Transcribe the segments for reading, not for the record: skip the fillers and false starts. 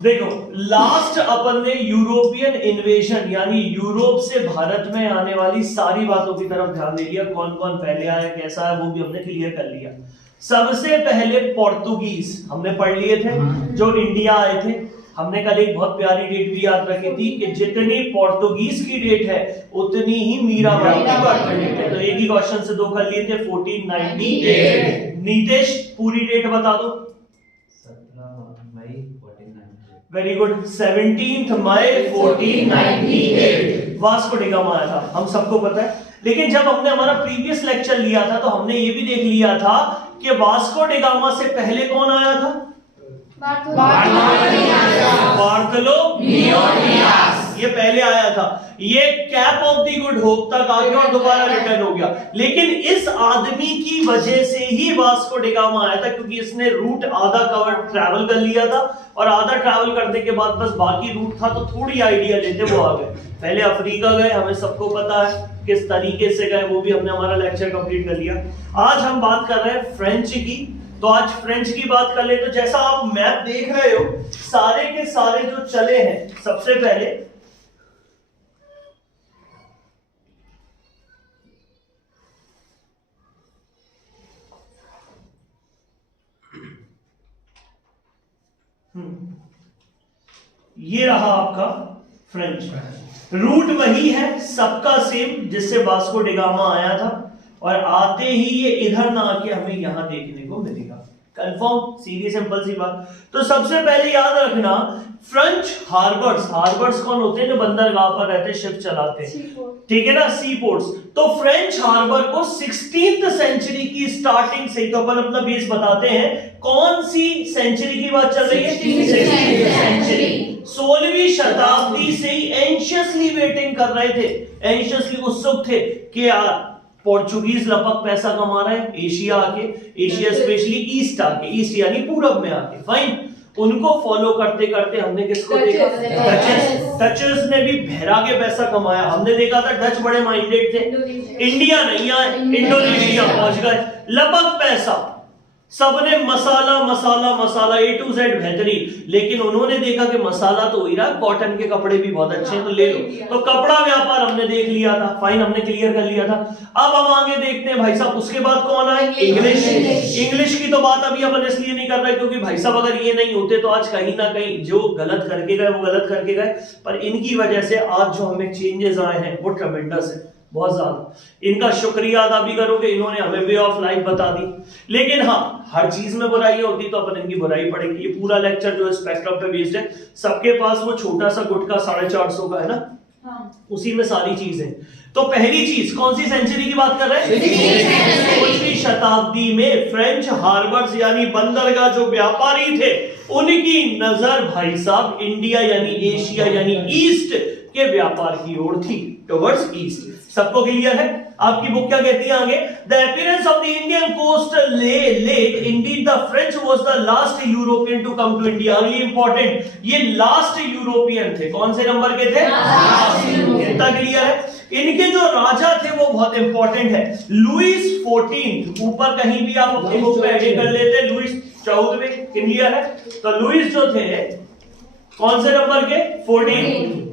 देखो लास्ट अपन ने European invasion यानी यूरोप से भारत में आने वाली सारी बातों की तरफ ध्यान दे दिया। कौन कौन पहले आया, कैसा है, वो भी हमने क्लियर कर लिया। सबसे पहले पोर्तुगीज हमने पढ़ लिए थे जो इंडिया आए थे। हमने कल एक बहुत प्यारी डेट भी याद रखी थी कि जितनी पोर्तुगीज की डेट है उतनी ही मीराबाई की बर्थ डेट है। तो एक ही क्वेश्चन से दो कर लिए थे। 1498। नीतेश पूरी डेट बता दो। 17 मई 1498। Very good. 17 मई 1498 वास्को डी गामा आया था, हम सबको पता है। लेकिन जब हमने हमारा प्रीवियस लेक्चर लिया था तो हमने ये भी देख लिया था कि वास्को डी गामा से पहले कौन आया था? बार्थोलोमेव। ये पहले आया था। ये cap of the good hope तक आ गया और दोबारा रिटर्न हो गया। लेकिन इस आदमी की वजह से ही वास्को डी गामा आया था, क्योंकि इसने रूट आधा कवर ट्रैवल कर लिया था और आधा ट्रैवल करने के बाद बस बाकी रूट था तो थोड़ी आइडिया लेते वो आ गए। पहले अफ्रीका गए, हमें सबको पता है किस तरीके से गए, वो भी हमने हमारा लेक्चर कंप्लीट कर लिया। आज हम बात कर रहे हैं फ्रेंच की। तो आज फ्रेंच की बात कर ले। तो जैसा आप मैप देख रहे हो, सारे के सारे जो चले हैं, सबसे पहले ये रहा आपका फ्रेंच। रूट वही है सबका सेम जिससे वास्को डी गामा आया था, और आते ही ये इधर ना आके हमें यहां देखने को मिलेगा। कंफर्म, सीधी सिंपल सी बात। तो सबसे पहले याद रखना फ्रेंच हार्बर्स। हार्बर्स कौन होते हैं? जो बंदरगाह पर रहते, शिप चलाते हैं, ठीक है ना, सी पोर्ट्स। तो फ्रेंच हार्बर को 16th सेंचुरी की स्टार्टिंग से, तो अपन अपना बेस बताते हैं, कौन सी सेंचुरी की बात चल रही है? 16th century. 16वीं शताब्दी से ही एंशियसली वेटिंग कर रहे थे, एंशियसली उत्सुक थे कि यार पोर्चुगीज लपक पैसा कमा रहे हैं एशिया आके, एशिया स्पेशली ईस्ट आके, ईस्ट यानी पूरब में आके। फाइन, उनको फॉलो करते करते हमने किसको देखा? डचेस ने भी भैरा के पैसा कमाया। हमने देखा था डच बड़े माइंडेड थे, इंडिया नहीं, यहाँ इंडोनेशिया पहुंच गए, लपक पैसा। सबने masala masala masala A to Z बेहतरीन। लेकिन उन्होंने देखा कि मसाला तो हो ही रहा, कॉटन के कपड़े भी बहुत अच्छे हैं तो ले लो। तो कपड़ा व्यापार हमने देख लिया था, फाइन, हमने क्लियर कर लिया था। अब हम आगे देखते हैं भाई साहब, उसके बाद कौन आए? इंग्लिश। इंग्लिश की तो बात अभी अपन इसलिए नहीं कर रहे क्योंकि भाई साहब अगर ये नहीं होते तो आज कहीं ना कहीं जो गलत करके गए वो गलत करके गए, पर इनकी वजह से आज जो हमें चेंजेस आए हैं वो ट्रेमेंडस है, बहुत ज्यादा। इनका शुक्रिया अदा भी करोगे, इन्होंने हमें वे ऑफ लाइफ बता दी। लेकिन हाँ, हर चीज में बुराई होती तो अपन इनकी बुराई पड़ेगी। ये पूरा लेक्चर जो स्पेक्ट्रम पे बेस्ड है, सबके पास वो छोटा सा गुटका 450 का है ना, उसी में सारी चीजें। तो पहली चीज कौन सी सेंचुरी की बात कर रहे हैं? 16वीं शताब्दी में फ्रेंच हार्बर्स यानी बंदरगाह जो व्यापारी थे, उनकी नजर भाई साहब इंडिया यानी एशिया यानी ईस्ट के व्यापार की ओर थी, टुवर्ड्स ईस्ट। सबको क्लियर है? आपकी बुक क्या कहती है आगे? The appearance of the Indian coast lake indeed the French was the last European to come to India. अगली इंपॉर्टेंट, ये लास्ट यूरोपियन थे। कौन से नंबर के थे? इतना क्लियर है? इनके जो राजा थे वो बहुत इंपॉर्टेंट है। लुइस 14, ऊपर कहीं भी आप अपनी बुक में एडिट कर लेते, लुइस 14वें, क्लियर है? तो लुइस जो थे कौन से नंबर के? 14।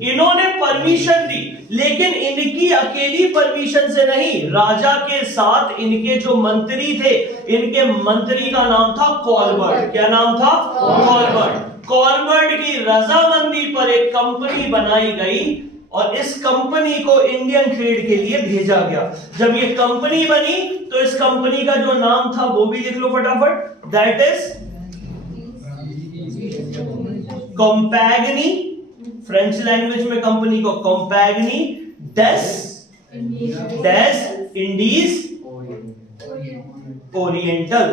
इन्होंने परमिशन दी, लेकिन इनकी अकेली परमिशन से नहीं, राजा के साथ इनके जो मंत्री थे, इनके मंत्री का नाम था कॉलबर्ट। क्या नाम था? कॉलबर्ट। कॉलबर्ट की रजामंदी पर एक कंपनी बनाई गई और इस कंपनी को इंडियन ट्रेड के लिए भेजा गया। जब ये कंपनी बनी तो इस कंपनी का जो नाम था वो भी लिख लो फटाफट, दैट इज कॉम्पैगनी। फ्रेंच लैंग्वेज में कंपनी को कॉम्पैगनी डेस इंडीज ओरिएंटल,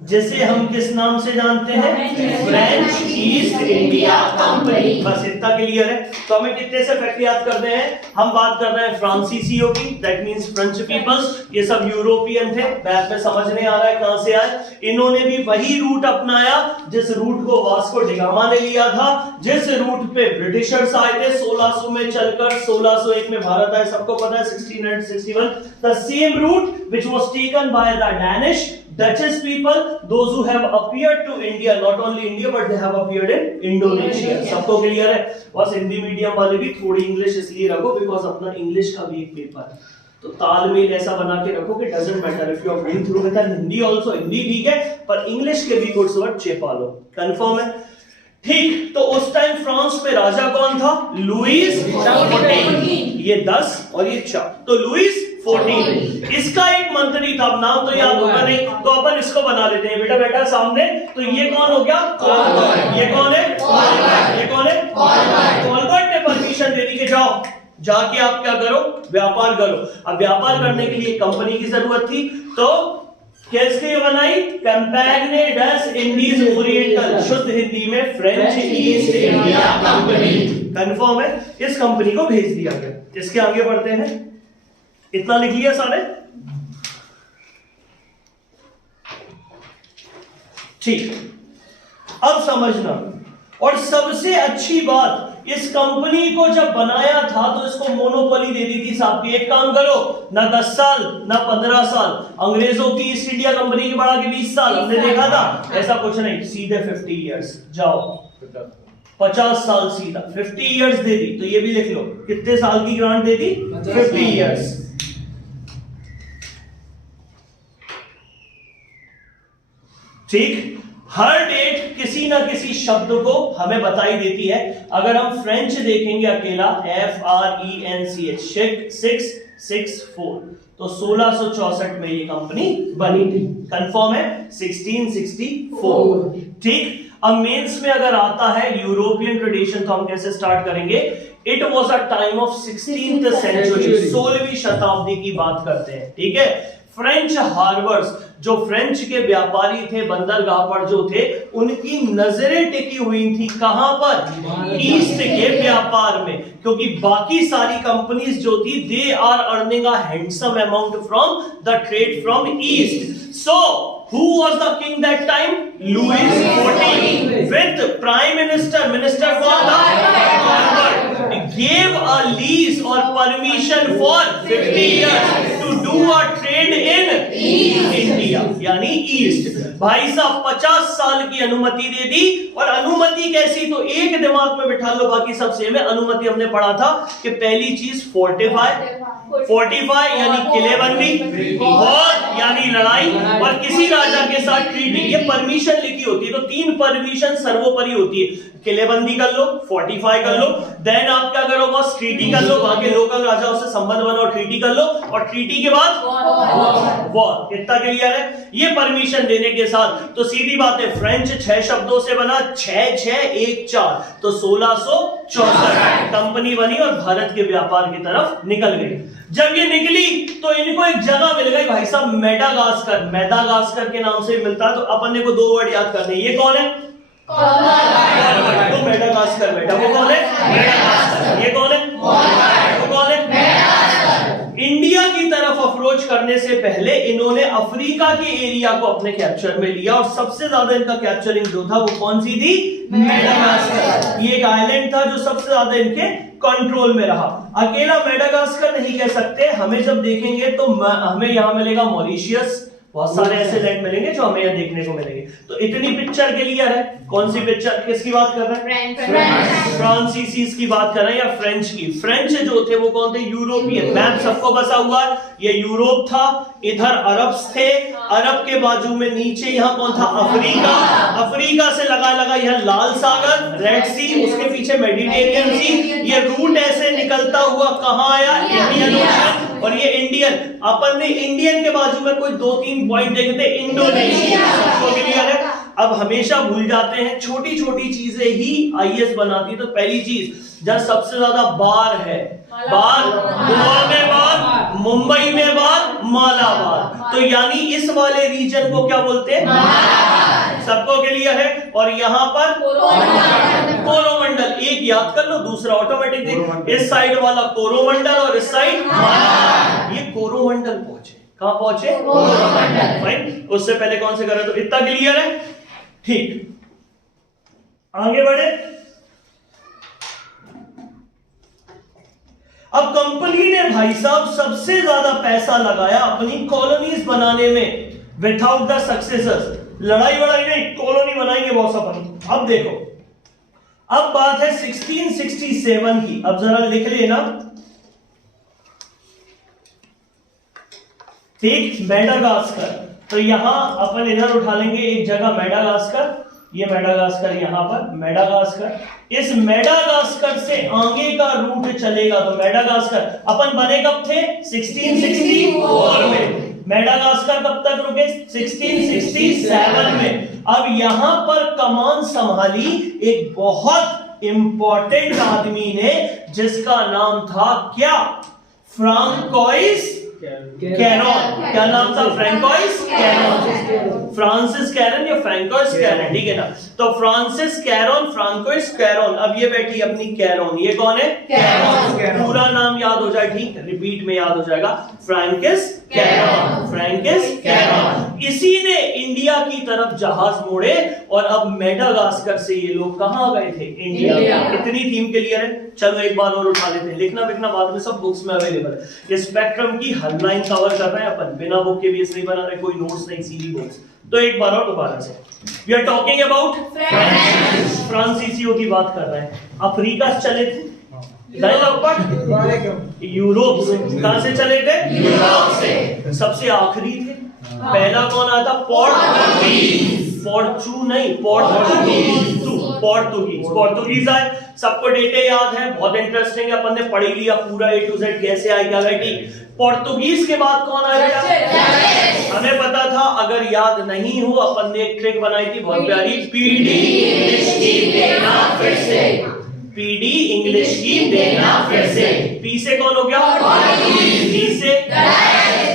जिसे हम किस नाम से जानते हैं? French east India company. बस इतना क्लियर है। तो हमें कितने से फैक्ट याद करते हैं? हम बात कर रहे हैं फ्रांसीसियों की, दैट मींस फ्रेंच पीपल्स। ये सब यूरोपियन थे, मैप में समझ नहीं आ रहा है कहां से आए। इन्होंने भी वही रूट अपनाया जिस रूट को वास्को डी गामा ने लिया था, जिस रूट पे ब्रिटिशर्स आए थे 1600 में चलकर 1601 में भारत आए, सबको पता है 1661। The same route which was taken by the Duchess people, those who have appeared to India, not only India but they have appeared in Indonesia. सबको क्लियर है? बस हिंदी मीडियम वाले भी थोड़ी इंग्लिश इसलिए रखो बिकॉज अपना इंग्लिश का भी एक पेपर है, तो तालमेल ऐसा बना के रखो कि doesn't matter if you are going through with Hindi also, Hindi ठीक है पर इंग्लिश के भी कुछ वर्ड चेपा लो। कंफर्म है? ठीक, तो उस टाइम फ्रांस में राजा कौन था? लुईस 14, ये 10 और ये 4, तो लुईस 14। इसका एक मंत्री था, नाम तो याद होगा नहीं, तो अपन इसको बना लेते हैं। बेटा बेटा सामने, तो ये कौन हो गया? कॉलबर्ट। ये कौन है? ये कौन है? कॉलबर्ट ने परमिशन दे दी कि जाओ जाके आप क्या करो? व्यापार करो। अब व्यापार करने के लिए कंपनी की जरूरत थी, तो किसने बनाई? कंपैगने डच इंडीज ओरिएंटल, शुद्ध हिंदी में French east India company. Confirm है? इस कंपनी को भेज दिया गया। इसके आगे बढ़ते हैं, इतना लिख लिया सारे? ठीक, अब समझना, और सबसे अच्छी बात, इस कंपनी को जब बनाया था तो इसको मोनोपोली दे दी थी साहब की, एक काम करो ना 10 साल ना 15 साल, अंग्रेजों की ईस्ट इंडिया कंपनी की बढ़ा के 20 साल, हमने देखा था, ऐसा कुछ नहीं, सीधे 50 इयर्स जाओ, 50 साल सीधा 50 इयर्स दे दी। तो ये भी लिख लो, कितने साल की ग्रांट दे दी? 50 इयर्स। ठीक, हर डेट किसी ना किसी शब्द को हमें बताई देती है। अगर हम फ्रेंच देखेंगे अकेला, FRENCH 664, तो 1664 में ये कंपनी बनी थी। कंफर्म है? 1664। ठीक, अब मेंस में अगर आता है यूरोपियन ट्रेडिशन, तो हम कैसे स्टार्ट करेंगे? It was a time of 16th century, 16वीं शताब्दी की बात करते हैं। ठीक है, फ्रेंच हार्बर्स, जो फ्रेंच के व्यापारी थे, बंदरगाह पर जो थे, उनकी नजरें टिकी हुई थी कहां पर? ईस्ट के व्यापार में, क्योंकि बाकी सारी कंपनीज जो थी, they are earning a handsome amount from the trade from east. So who was the king that time? Louis XIV with prime minister कौन था? Colbert gave a lease or permission for 50 years to do a trade in India, यानी east. भाई साहब 50 साल की अनुमति दे दी, और अनुमति कैसी? तो एक दिमाग में बिठा लो, बाकी सब सेम है। अनुमति हमने पढ़ा था कि पहली चीज फोर्टिफाई यानी किलेबंदी, वॉर यानी लड़ाई, और किसी राजा के साथ ट्रीटी, ये परमिशन लिखी होती है। तो 3 परमिशन सर्वोपरि होती है, किलेबंदी कर लो, फोर्टिफाई कर लो, देन आप क्या करो बस? ट्रीटी कर लो, वहां के लोकल राजाओं से संबंध बनाओ, ट्रीटी कर लो, और ट्रीटी के बाद वॉर। इतना क्लियर है? ये परमिशन देने के साथ, तो सीधी बात है, फ्रेंच 6 शब्दों से बना, 6 6 1 4, तो 1664 कंपनी बनी और भारत के व्यापार की तरफ निकल गई। जब ये निकली तो इनको एक जगह मिल गई भाई साहब, मेडागास्कर। मेडागास्कर के नाम से मिलता है, तो अपन को 2 वर्ड याद करने, ये कौन है? तो मेडागास्कर बेटा, वो कौन है? मेडागास्कर। ये कौन है? वो कौन है? इंडिया की तरफ अप्रोच करने से पहले इन्होंने अफ्रीका के एरिया को अपने कैप्चर में लिया, और सबसे ज्यादा इनका कैप्चरिंग जो था वो कौन सी थी? मेडागास्कर। ये एक आइलैंड था जो सबसे ज्यादा इनके कंट्रोल में रहा। अकेला मेडागास्कर नहीं कह सकते, हमें जब देखेंगे तो हमें यहां मिलेगा मॉरिशियस, बहुत सारे ऐसे लैंड मिलेंगे जो हमें यहाँ देखने को मिलेंगे। तो इतनी पिक्चर क्लियर है? कौन सी पिक्चर, किसकी बात कर रहे हैं? फ्रांसीसीज की बात कर रहे हैं, या फ्रेंच की? फ्रेंच जो थे वो कौन थे? यूरोपियन। मैप सबको बसा हुआ है, ये यूरोप था, इधर अरब्स थे, अरब के बाजू में नीचे यहाँ कौन था? अफ्रीका। अफ्रीका से लगा लगा यहाँ लाल सागर, रेड सी, उसके पीछे मेडिटेरियन सी, ये रूट ऐसे निकलता हुआ कहाँ आया? Indian ocean. और ये इंडियन, अपन ने इंडियन के बाजू में कोई 2-3 पॉइंट देखे थे, इंडोनेशिया। सबको क्लियर है? अब हमेशा भूल जाते हैं, छोटी छोटी चीजें ही आईएएस बनाती है। तो पहली चीज, जहां सबसे ज्यादा बार है, बार गोवा में बार, मुंबई में बार, मालाबार, तो यानी इस वाले रीजन को क्या बोलते हैं? सबको क्लियर है? और यहाँ पर कोरोमंडल, एक याद कर लो, दूसरा ऑटोमेटिक। इस साइड वाला कोरोमंडल और इस साइड मालाबार। ये कोरोमंडल पहुंचे, कहां पहुंचे? कोरोमंडल। फाइन, उससे पहले कौन से करे? तो इतना क्लियर है? ठीक, आगे बढ़े। अब कंपनी ने भाई साहब सबसे ज्यादा पैसा लगाया अपनी कॉलोनीज बनाने में। विथआउट द सक्सेसर्स, लड़ाई वड़ाई नहीं, कॉलोनी बनाएंगे बॉस अपन। अब देखो, अब बात है 1667 की। अब जरा लिख लेना, ठीक, मेडागास्कर। तो यहां अपन इधर उठा लेंगे एक जगह मेडागास्कर, ये मेडागास्कर यहां पर मेडागास्कर। इस मेडागास्कर से आगे का रूट चलेगा तो मेडागास्कर अपन बने कब थे? 1664 में। मेडागास्कर कब तक रुके? 1667 में। अब यहां पर कमान संभाली एक बहुत इंपॉर्टेंट आदमी ने, जिसका नाम था क्या? फ्रांकोइस कैरॉन। क्या नाम था? फ्रैंकोइस कैरॉन। फ्रांसिस कैरन या फ्रैंकोइस कैरन, ठीक है ना? तो फ्रांसिस कैरॉन, फ्रांकोइस कैरॉन। अब ये बैठी अपनी कैरॉन, ये कौन है? कैरॉन। पूरा नाम याद हो जाए, ठीक, रिपीट में याद हो जाएगा, फ्रैंकिस कैरॉन, फ्रैंकिस कैरॉन। इसी ने इंडिया की तरफ जहाज मोड़े और अब मेडागास्कर से ये लोग कहां गए थे? इंडिया। इतनी थीम क्लियर है? चलो एक बार और उठा लेते हैं, लिखना लिखना बाद में सब बुक्स में अवेलेबल है। ये स्पेक्ट्रम की हर लाइन कवर कर रहे हैं अपन, बिना बुक के भी इसलिए बना रहे, कोई नोट्स नहीं, सीधी बुक्स। तो एक बार और दोबारा से, वी आर टॉकिंग अबाउट फ्रांसीसियो की बात कर रहे हैं। अफ्रीका से चले थे, यूरोप से। कहां से चले थे? यूरोप से। सबसे आखिरी थे, पहला कौन आया था? पोर्तुगीज आए। सबको डेटे याद है, बहुत इंटरेस्टिंग है, अपन ने पढ़ लिया पूरा A to Z कैसे आई क्या गई, ठीक। पोर्तुगीज के बाद कौन आया? हमें पता था, अगर याद नहीं हो अपन ने एक ट्रिक बनाई थी बहुत प्यारी, पीडी इंग्लिश की देना फिर से। पीडी इंग्लिश की देना फिर से। पी से कौन हो गया? डी से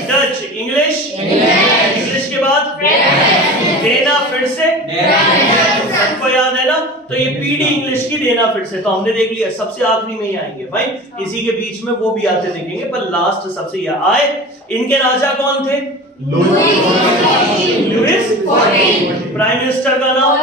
डच। इंग्लिश, इंग्लिश के बाद देना फिर से, सबको याद है ना? तो ये पीडी इंग्लिश की देना फिर से, तो हमने देख लिया, सबसे आखिरी में ही आएंगे भाई, इसी के बीच में वो भी आते देखेंगे, पर लास्ट सबसे ये आए। इनके राजा कौन थे? लुइस। प्राइम मिनिस्टर का नाम?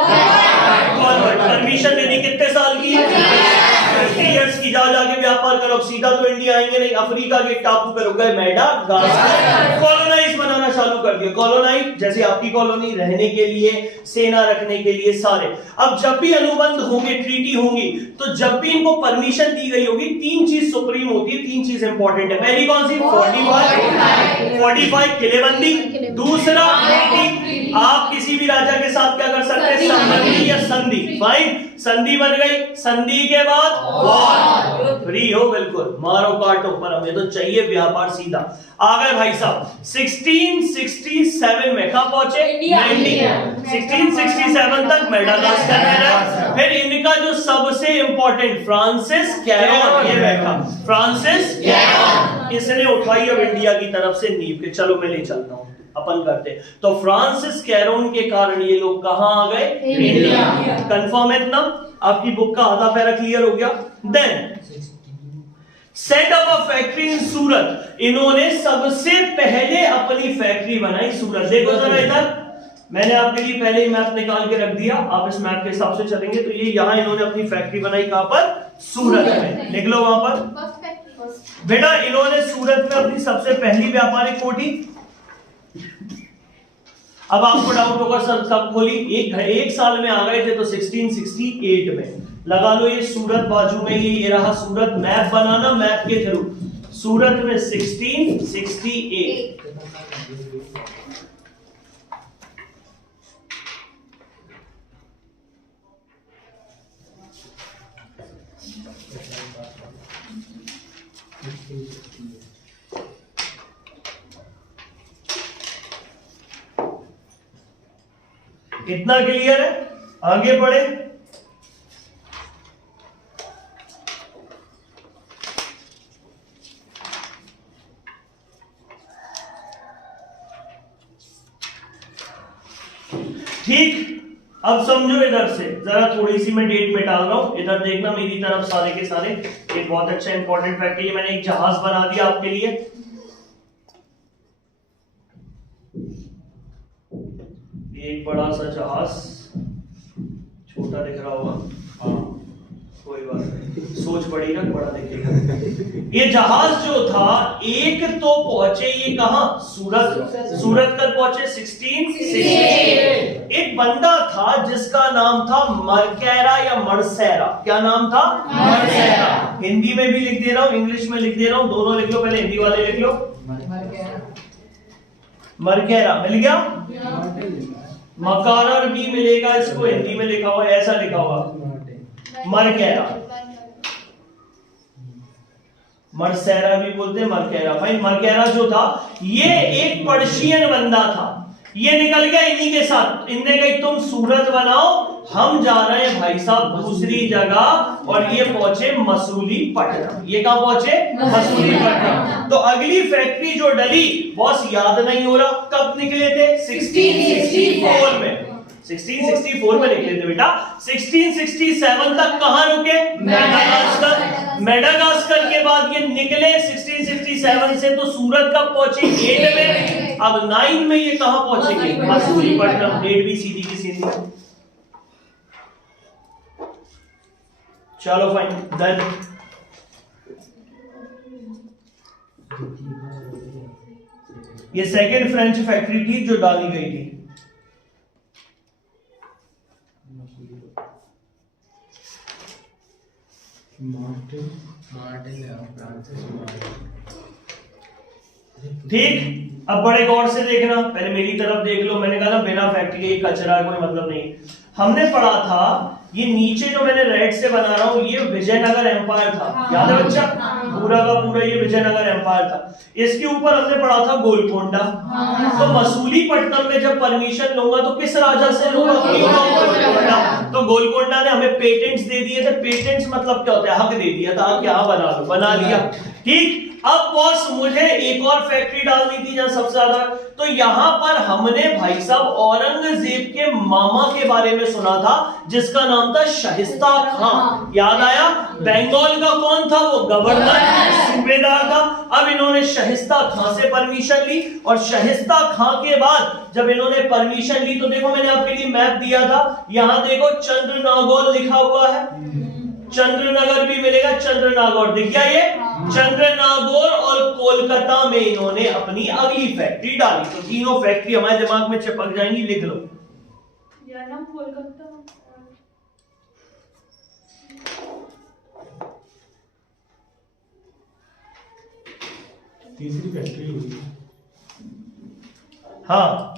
परमिशन देनी कितने साल की? 50 इयर्स की। जाके व्यापार करो, सीधा तो इंडिया आएंगे नहीं, अफ्रीका के टापू पे रुक गए मेडागास्कर। कॉलोनाइज बनाना चालू कर दिया, कॉलोनाइज जैसे आपकी कॉलोनी, रहने के लिए, सेना रखने के लिए, सारे। अब जब भी अनुबंध होंगे, ट्रीटी होंगी, तो जब भी इनको परमिशन दी गई होगी, तीन चीज सुप्रीम होती है, तीन चीज इंपॉर्टेंट है। पहली कौन सी? 45 किलेबंदी। दूसरा, आप किसी भी राजा के साथ क्या कर सकते हैं? संबंधी या संधि। फाइन, संधि बन गई, संधि के बाद वॉर। फ्री हो बिल्कुल, मारो काटो, पर हमें तो चाहिए व्यापार सीधा। आ गए भाई साहब 1667 में। कहां पहुंचे? इंडिया। 1667 तक मेडागास्कर में रहे। फिर इनका जो सबसे इंपॉर्टेंट फ्रांसिस कैरॉन, ये बैठा फ्रांसिस कैरॉन, इसने उठाई अब इंडिया की तरफ से नींव के। चलो मैं ले चलता हूं, अपन करते। तो फ्रांसिस कैरॉन के कारण ये लोग कहां आ गए? इंडिया। कंफर्म है इतना? आपकी बुक का आधा पैरा क्लियर हो गया। Then set up a factory in Surat. इन्होंने सबसे पहले अपनी फैक्ट्री बनाई सूरत। देखो जरा इधर, मैंने आपके लिए पहले ही मैप निकाल के रख दिया, आप इस मैप के हिसाब से चलेंगे। तो ये यहां इन्होंने अपनी फैक्ट्री बनाई, कहां पर? सूरत में। लिख लो वहां पर बेटा, इन्होंने सूरत में अपनी सबसे पहली व्यापारिक कोठी। अब आपको डाउट होगा सर कब खोली? एक साल में आ गए थे तो 1668 में। लगा लो ये सूरत बाजू में, ये रहा सूरत। मैप बनाना, मैप के थ्रू सूरत में 1668। इतना क्लियर है? आगे बढ़े। ठीक, अब समझो इधर से जरा, थोड़ी सी मैं डेट में डाल रहा हूं, इधर देखना मेरी तरफ सारे के सारे। एक बहुत अच्छा इंपॉर्टेंट फैक्ट है, मैंने एक जहाज बना दिया आपके लिए। एक बड़ा सा जहाज, छोटा दिख रहा होगा, कोई बात नहीं, सोच बड़ी रख, बड़ा देखेगा। ये जहाज जो था एक तो पहुंचे ये कहां, सूरत। सूरत कब पहुंचे, 1668। एक बंदा था जिसका नाम था मरकैरा या मरसेरा। क्या नाम था, मरसेरा। हिंदी में भी लिख दे रहा हूं, इंग्लिश में लिख दे रहा हूं, दोनों लिख लो, पहले हिंदी वाले लिख लो। मरकैरा मिल गया, मकारर भी मिलेगा, इसको हिंदी में लिखा हुआ ऐसा लिखा हुआ मरकैरा, मरसेरा भी बोलते हैं, मरकैरा। भाई मरकैरा जो था ये एक पर्शियन बंदा था, ये निकल गया इन्हीं के साथ। इनने कही तुम सूरत बनाओ, हम जा रहे हैं भाई साहब दूसरी जगह, और ये पहुंचे मसूलीपट्टनम। ये कहां पहुंचे, मसूलीपट्टनम। तो अगली फैक्ट्री जो डली बॉस याद नहीं हो रहा, कब निकले थे, 1664 में। 1664 में निकले थे बेटा। 1667 तक कहां रुके, मेडागास्कर। मेडागास्कर के बाद ये निकले 1667 से, तो सूरत कब पहुंचे, 8 में। अब 9 में ये कहां पहुंचेंगे, मसूलीपट्टनम। डेट भी सीधी की सीधी। चलो फाइन, डन। ये सेकेंड फ्रेंच फैक्ट्री थी जो डाली गई थी। ठीक, अब बड़े गौर से देखना, पहले मेरी तरफ देख लो। मैंने कहा ना बिना फैक्ट्री के कचरा कोई मतलब नहीं। हमने पढ़ा था ये नीचे जो मैंने रेड से बना रहा हूं, ये विजयनगर एम्पायर था। याद है बच्चा, पूरा का पूरा ये विजयनगर एम्पायर था। इसके ऊपर हमने पढ़ा था गोलकोंडा। तो मसूलीपट्टनम में जब परमिशन लूंगा तो किस राजा से लूंगा, गोलकोंडा। तो गोलकोंडा ने हमें पेटेंट्स दे दिए थे। पेटेंट्स मतलब क्या होता है, हक दे दिया था कि हाँ बना लो, बना लिया। ठीक, अब बॉस मुझे एक और फैक्ट्री डालनी थी जहां सबसे ज्यादा, तो यहां पर हमने भाई साहब औरंगजेब के मामा के बारे में सुना था जिसका नाम था शाहिस्ता खां। याद आया, बंगाल का कौन था, वो गवर्नर सूबेदार था। अब इन्होंने शाहिस्ता खां से परमिशन ली, और शाहिस्ता खां के बाद जब इन्होंने परमिशन ली तो देखो मैंने आपके लिए मैप दिया था, यहां देखो चंद्रनागौर लिखा हुआ है, चंद्रनगर भी मिलेगा, चंद्रनागौर दिख गया ये। चंद्रनागौर और कोलकाता में इन्होंने अपनी अगली फैक्ट्री डाली। तो तीनों फैक्ट्री हमारे दिमाग में चिपक जाएंगी, लिख लो। यार नाम कोलकाता, तीसरी फैक्ट्री हुई। हाँ,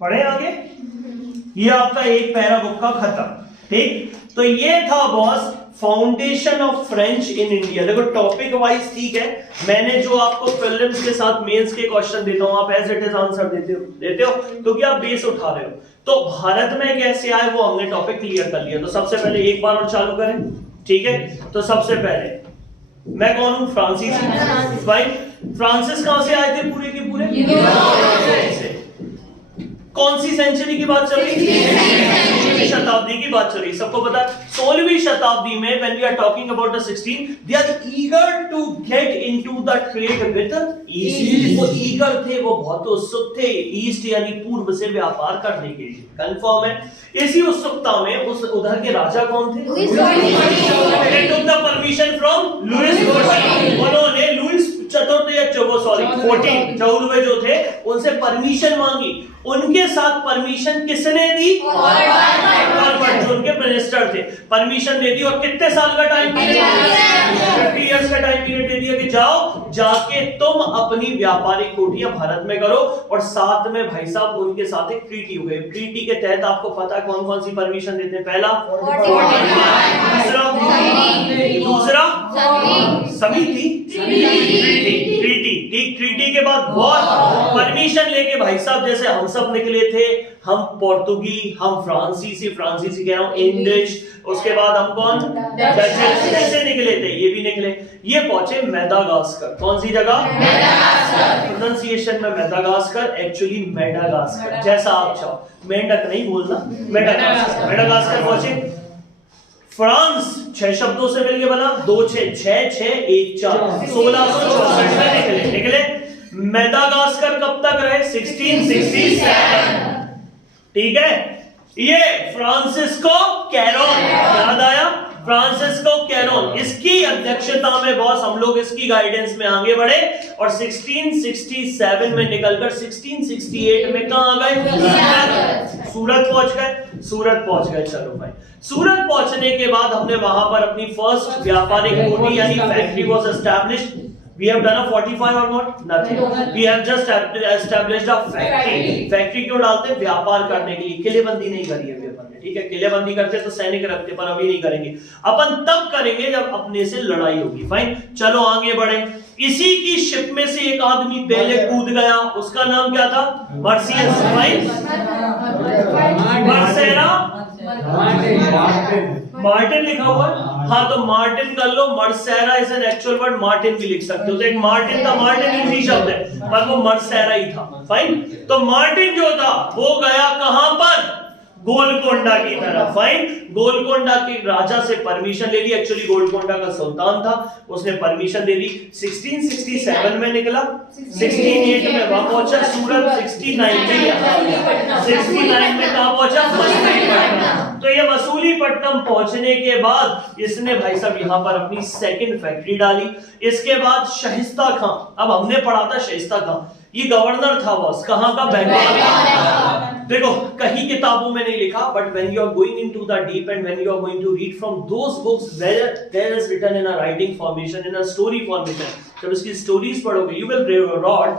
पढ़े आगे, ये आपका एक पैरा बुक का खत्म। ठीक, तो ये था boss foundation of French in India. देखो टॉपिक वाइज ठीक है, मैंने जो आपको प्रीलिम्स के साथ मेंस के क्वेश्चन देता हूं आप एज इट इज आंसर देते हो क्योंकि आप बेस उठा रहे हो। तो भारत में कैसे आए वो हमने टॉपिक क्लियर कर लिया। तो सबसे पहले एक बार और चालू करें, ठीक है। तो सबसे पहले मैं कौन हूं, फ्रांसिस। भाई फ्रांसिस कहां से आए थे, पूरे के पूरे कौन सी सेंचुरी की बात चल रही है, 16वीं शताब्दी की बात चल रही है। सबको पता है 16वीं शताब्दी में when we are talking about the 16, they are eager to get into the trade with the east। वो eager थे, वो बहुत उत्सुक थे ईस्ट यानी पूर्व से व्यापार करने के लिए। कंफर्म है। इसी उत्सुकता में उस उधर के राजा कौन थे, they took the permission from Louis 14। उन्होंने लुईस चतुर्थ या 14वें जो थे उनसे परमिशन मांगी। उनके साथ परमिशन किसने दी, जो उनके मिनिस्टर थे, परमिशन दे दी। और कितने साल का टाइम पीरियड, 50 इयर्स का टाइम पीरियड दे दिया कि जाओ जाके तुम अपनी व्यापारिक कोठियां भारत में करो। और साथ में भाई साहब उनके साथ एक ट्रीटी हो गई। ट्रीटी के तहत आपको पता है कौन कौन सी परमिशन देते हैं, पहला दूसरा सभी थी ट्रीटी। ठीक, ट्रीटी के बाद वॉर। परमिशन लेके भाई साहब जैसे हम सब निकले थे, हम पोर्तुगी, हम फ्रांसीसी कह रहा हूं, इंग्लिश, उसके बाद हम कौन कैसे निकले थे, ये भी निकले। ये पहुंचे मेडागास्कर। कौन सी जगह, प्रोनाउंसिएशन में मेडागास्कर, एक्चुअली मेडागास्कर, जैसा आप चाहो, मेंढक नहीं बोलना, मेडागास्कर पहुंचे। फ्रांस 6 शब्दों से मिलके बना, 2 6 6 6 1 4 1664 में निकले। मेडागास्कर कब तक रहे? 1667। ठीक है, ये फ्रांसिस्को कैरोन, याद आया? फ्रांसिस्को कैरोन, इसकी अध्यक्षता में बॉस हम लोग इसकी गाइडेंस में आगे बढ़े और 1667 में निकलकर 1668 में कहां आ गए? सूरत पहुंच गए। सूरत पहुंच गए, चलो भाई। सूरत पहुंचने के बाद हमने वहां पर अपनी फर्स्ट व्यापारिक कोठी यानी factory was established. We have done a 45 or not? Nothing. We have just established a factory. Factory क्यों डालते हैं? व्यापार करने के लिए। किलेबंदी नहीं करी है अपन ने, ठीक है? किलेबंदी करते तो सैनिक रखते, पर अभी नहीं करेंगे। अपन तब करेंगे जब अपने से लड़ाई होगी। फाइन, चलो आगे बढ़े। इसी की शिप में से एक आदमी पहले कूद गया, उसका नाम क्या था? मर्सियस। फाइन, मर्सेरा मार्टिन लिखा हुआ है। हाँ, तो मार्टिन कर लो। Mercera is an actual word, Martin भी लिख सकते हो। तो एक मार्टिन था, मार्टिन इजी शब्द है, पर वो मर्सेरा ही था। फाइन, तो मार्टिन जो था वो गया कहां पर? गोलकोंडा की तरफ। फाइन, गोलकोंडा के राजा से परमिशन ले ली। एक्चुअली गोलकोंडा का सुल्तान था, उसने परमिशन दे दी। 1667 में निकला, 68 में वहां पहुंचा सूरत, 69 में 69 में कहां पहुंचा? मसूलीपट्टनम। तो ये मसूलीपट्टनम पहुंचने के बाद इसने भाई साहब यहां पर अपनी सेकंड फैक्ट्री डाली। इसके बाद शाहिस्ता खां, अब हमने पढ़ा था शाहिस्ता खां, ये गवर्नर था बॉस, कहां का? बंगाल का। देखो कहीं किताबों में नहीं लिखा, but when you are going into the deep and when you are going to read from those books where there is written in a writing formation, in a story formation, जब इसकी स्टोरीज पढ़ोगे you will read,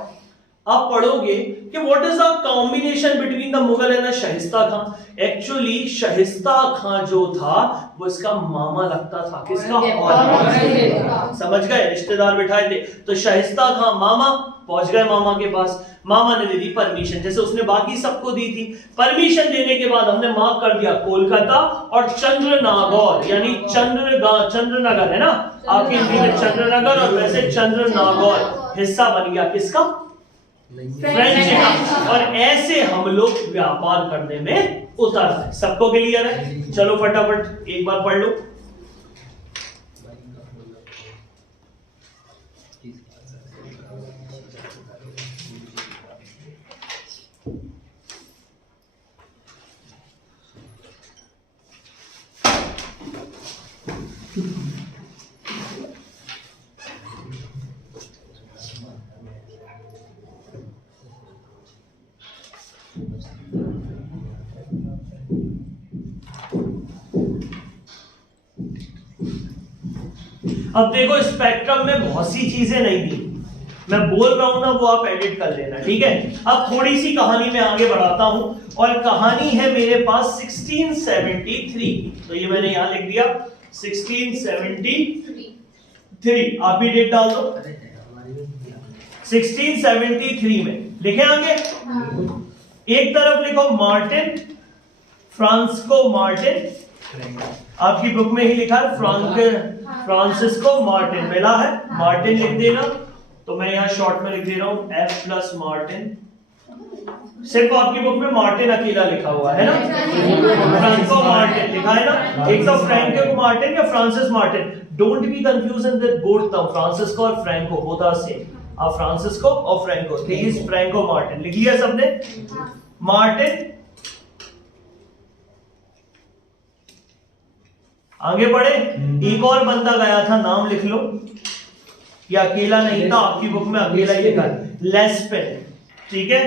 आप पढ़ोगे कि what is the combination between the Mughal and the Shaista Khan. Actually Shaista Khan जो था वो इसका मामा लगता था। किसका? समझ गए? रिश्तेदार बिठाए थे, तो शाहिस्ता खां मामा पहुंच गए मामा के पास। मामा ने दे दी परमिशन, जैसे उसने बाकी सबको दी थी। परमिशन देने के बाद हमने मार्क कर दिया कोलकाता और चंद्रनागौर, यानी चंद्रनगर है ना आपकी हिंदी में, चंद्रनगर, और वैसे चंद्रनागौर हिस्सा बन गया किसका? फ्रेंच का। और ऐसे हम लोग व्यापार करने में उतर आए। सबको क्लियर है? चलो फटाफट एक बार पढ़ लो। अब देखो स्पेक्ट्रम में बहुत सी चीजें नहीं दी, मैं बोल रहा हूं ना वो आप एडिट कर लेना, ठीक है? अब थोड़ी सी कहानी में आगे बढ़ाता हूं, और कहानी है मेरे पास 1673। तो ये मैंने यहां लिख दिया 1673। आप भी डेट डाल दो। 1673 में लिखे आगे, एक तरफ लिखो मार्टिन, फ्रांसिस्को मार्टिन, आपकी बुक में ही लिखा है फ्रांसिस्को मार्टिन, मिला है, मार्टिन लिख देना। तो मैं यहां शॉर्ट में लिख दे रहा हूं F प्लस मार्टिन। सिर्फ आपकी बुक में मार्टिन अकेला लिखा हुआ है ना, फ्रांसिस्को मार्टिन लिखा है ना। एक तो फ्रैंको मार्टिन या Francis Martin, don't be confusion with both term, Francisco और फ्रैंको बोथ आर सेम। आप फ्रांसिस्को और Franco, he is Franco Martin. लिख लिया सबने? मार्टिन। आगे बढ़े, एक और बंदा गया था, नाम लिख लो। ये अकेला नहीं था, आपकी बुक में अकेला ही लिखा है, लेस्पिन, ठीक है?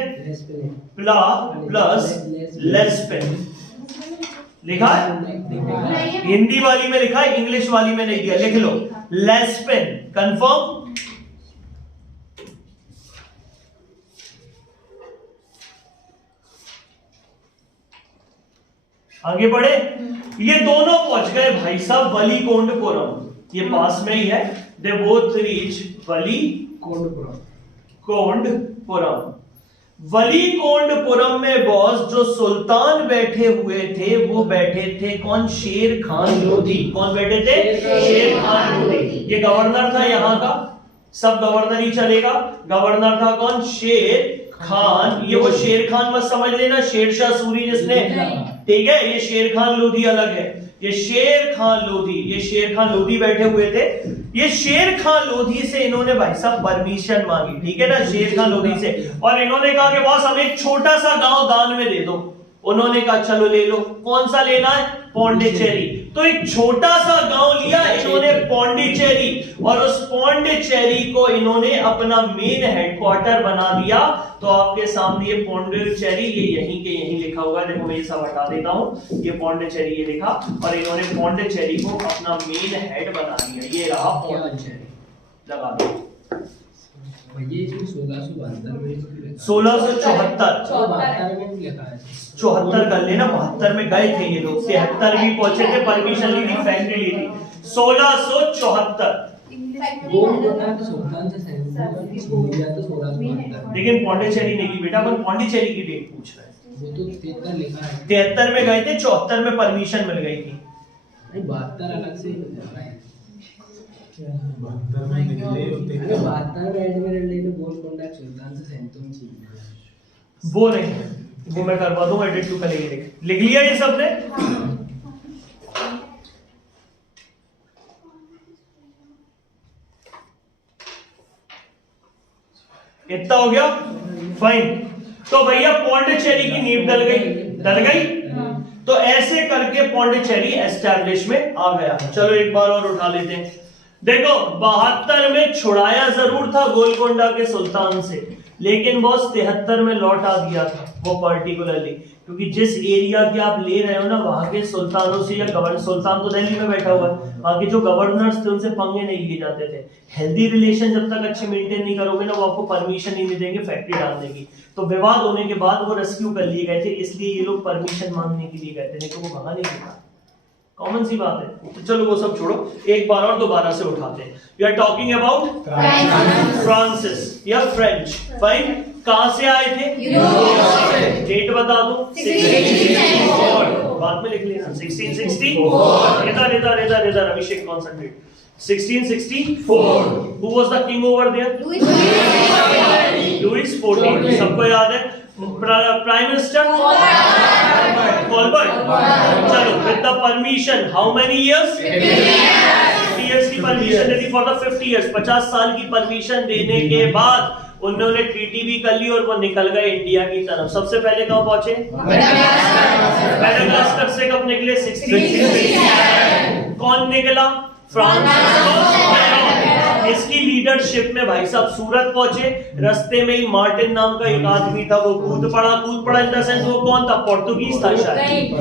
प्लस लेस्पिन लिखा है, हिंदी वाली में लिखा है, इंग्लिश वाली में नहीं दिया, लिख लो लेस्पिन। कंफर्म? आगे बढ़े, ये दोनों पहुंच गए भाई साहब वलीकोंडपुरम, ये पास में ही है। They both reach वलीकोंडपुरम। वलीकोंडपुरम में बॉस जो सुल्तान बैठे हुए थे वो बैठे थे कौन? शेर खान लोधी। कौन बैठे थे? शेर खान लोधी। ये गवर्नर था यहाँ का, सब गवर्नर ही चलेगा। गवर्नर था कौन? शेर खान। ये वो शेर खान मत समझ लेना शेरशाह सूरी जिसने, ठीक है? ये शेर खान लोधी अलग है। ये शेर खान लोधी, ये शेर खान लोधी बैठे हुए थे। ये शेर खान लोधी से इन्होंने भाई साहब परमिशन मांगी, ठीक है ना, शेर खान लोधी से। और इन्होंने कहा कि बॉस हमें एक छोटा सा गांव दान में दे दो। उन्होंने कहा चलो ले लो। कौन सा लेना है? पौंडीचेरी। तो एक छोटा सा गांव लिया इन्होंने पौंडीचेरी, और उस पौंडीचेरी को इन्होंने अपना मेन हेडक्वार्टर बना दिया। तो आपके सामने ये पौंडीचेरी, ये यहीं के यहीं लिखा होगा, देखो मैं ये सब हटा देता हूं, ये पौंडीचेरी ये लिखा, और इन्होंने पौंडीचेरी को अपना मेन हेड बना दिया। ये रहा पौंडीचेरी, लगा दो। ये 1672 में 1674 में लिखा है। 74 कर लेना, 72 में गए थे ये लोग, 73 भी पहुंचे थे, परमिशन ली थी, फैक्ट्री ली थी। 1674 वो बता तो सुल्तान से सहमत या तो 1672, लेकिन पौंडीचेरी नहीं की बेटा, अपन पौंडीचेरी की डेट पूछ रहे हैं। वो तो 73 लिखा है। 73 में गए थे, 74 में परमिशन मिल गई थी। नहीं 72 अलग से ही लिखा है। 72 में निकले होते अरे 72 में एडमिरल ले तो गोलकोंडा सुल्तान से सहमत चाहिए। वो नहीं, वो मैं करवा दूंगा, एडिट टू करेंगे। लिख लिया ये सबने? इतना हो गया, फाइन। तो भैया पौंडीचेरी की नींव डल गई, डल गई। तो ऐसे करके पौंडीचेरी एस्टैब्लिश में आ गया। चलो एक बार और उठा लेते हैं। देखो 72 में छुड़ाया जरूर था गोलकोंडा के सुल्तान से, लेकिन बॉस 73 में लौटा दिया था वो पर्टिकुलरली, क्योंकि जिस एरिया के आप ले रहे हो ना, वहां के सुल्तानों से, या गवर्नर, सुल्तान तो दिल्ली में बैठा हुआ है, वहां के जो गवर्नर्स थे उनसे पंगे नहीं लिए जाते थे। हेल्दी रिलेशन जब तक अच्छे मेंटेन नहीं करोगे ना, वो आपको परमिशन ही नहीं देंगे फैक्ट्री डालने की। तो विवाद होने के बाद वो रेस्क्यू कर लिए गए थे, इसलिए ये लोग परमिशन मांगने के लिए गए थे, नहीं तो वो भगा नहीं देता। कॉमन सी बात है। तो चलो वो सब छोड़ो, एक बार और दोबारा से उठाते हैं। We are talking about Francis या फ्रेंच। फाइन। कहां से आए थे? डेट बता दो। 1664 बाद में लिख लेना। 1664 इधर अभिषेक concentrate. 1664 who was the king over there? Louis XIV। सबको याद है? Prime minister Colbert. चलो with the permission how many years? 50 years की परमिशन दी फॉर द 50 इयर्स। 50 साल की परमिशन देने के बाद उन्होंने ट्रीटी भी कर ली और वो निकल गए इंडिया की तरफ। सबसे पहले कहां पहुंचे? मेडागास्कर से कब निकले? 1667। कौन निकला? फ्रांसिस। इसकी लीडरशिप में भाई साहब सूरत पहुंचे। रास्ते में ही मार्टिन नाम का एक आदमी था, वो कूद पड़ा इन द सेंस वो कौन था? पोर्तुगीज था शायद,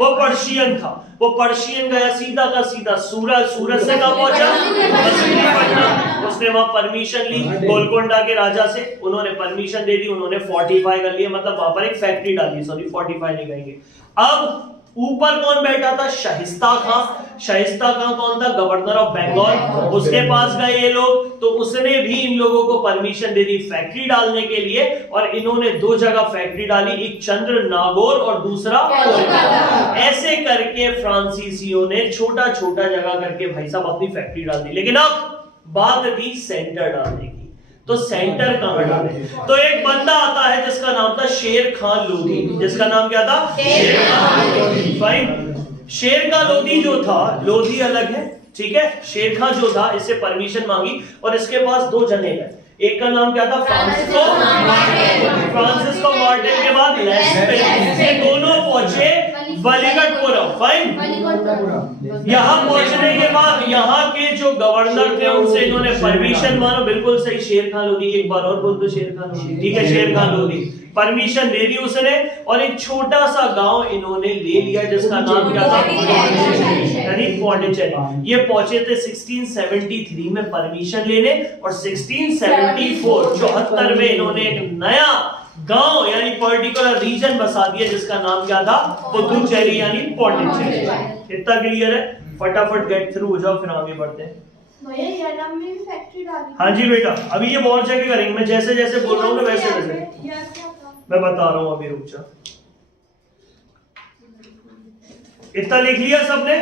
वो पर्शियन था। वो पर्शियन गया सीधा का सीधा सूरत से कहां पहुंचा? मछलीपट्टनम। उसने वहां परमिशन ली गोलकोंडा के राजा से, उन्होंने परमिशन दे दी, उन्होंने फोर्टिफाई कर लिया, मतलब वहां पर एक फैक्ट्री डाली। सॉरी फोर्टिफाई नहीं कहेंगे। अब ऊपर कौन बैठा था? शाहिस्ता खां। शाहिस्ता खां कौन था? Governor of Bengal. उसके पास गए ये लोग, तो उसने भी इन लोगों को परमिशन दे दी फैक्ट्री डालने के लिए, और इन्होंने 2 जगह फैक्ट्री डाली, एक चंद्र नागौर और दूसरा कोलकाता। ऐसे करके फ्रांसीसियों ने छोटा छोटा जगह करके भाई साहब अपनी फैक्ट्री डाल दी। लेकिन अब बात थी सेंटर डालने की, तो सेंटर कहां डाले? तो एक बंदा आता है जिसका नाम था शेर खान लोधी। जिसका नाम क्या था? शेर खान लोधी। फाइन। शेर खान लोधी जो था, लोधी अलग है, ठीक है। शेर खान जो था, इससे परमिशन मांगी और इसके पास 2 जने गए। एक का नाम क्या था? Francisco Martin. फ्रांसिस्को मार्टिन के बाद लेस्पेन। ये दोनों पहुंचे वलीगढ़पुरम। फाइन। यहाँ पहुंचने के बाद यहाँ के जो गवर्नर थे उनसे इन्होंने परमिशन मानो। बिल्कुल सही, शेर खान लोधी। एक बार और बोल दो, शेर खान लोधी। ठीक है, शेर खान लोधी। परमिशन दे दी उसने, और एक छोटा सा गांव इन्होंने ले लिया जिसका नाम क्या था? यानी पौंडीचेरी। ये पहुंचे थे 1673 में परमिशन लेने, और 1674 74 में इन्होंने एक नया गांव यानी पर्टिकुलर रीजन बसा दिया जिसका नाम क्या था? पुदुचेरी यानी पौंडीचेरी। इतना क्लियर है? फटाफट गेट थ्रू हो जाओ, फिर आगे बढ़ते हैं। भैया यानाम में भी फैक्ट्री डाली। हाँ जी बेटा, अभी ये बहुत जगह करेंगे। मैं जैसे जैसे बोल रहा हूँ ना वैसे वैसे मैं बता रहा हूँ। अभी रुक जा। इतना लिख लिया सबने?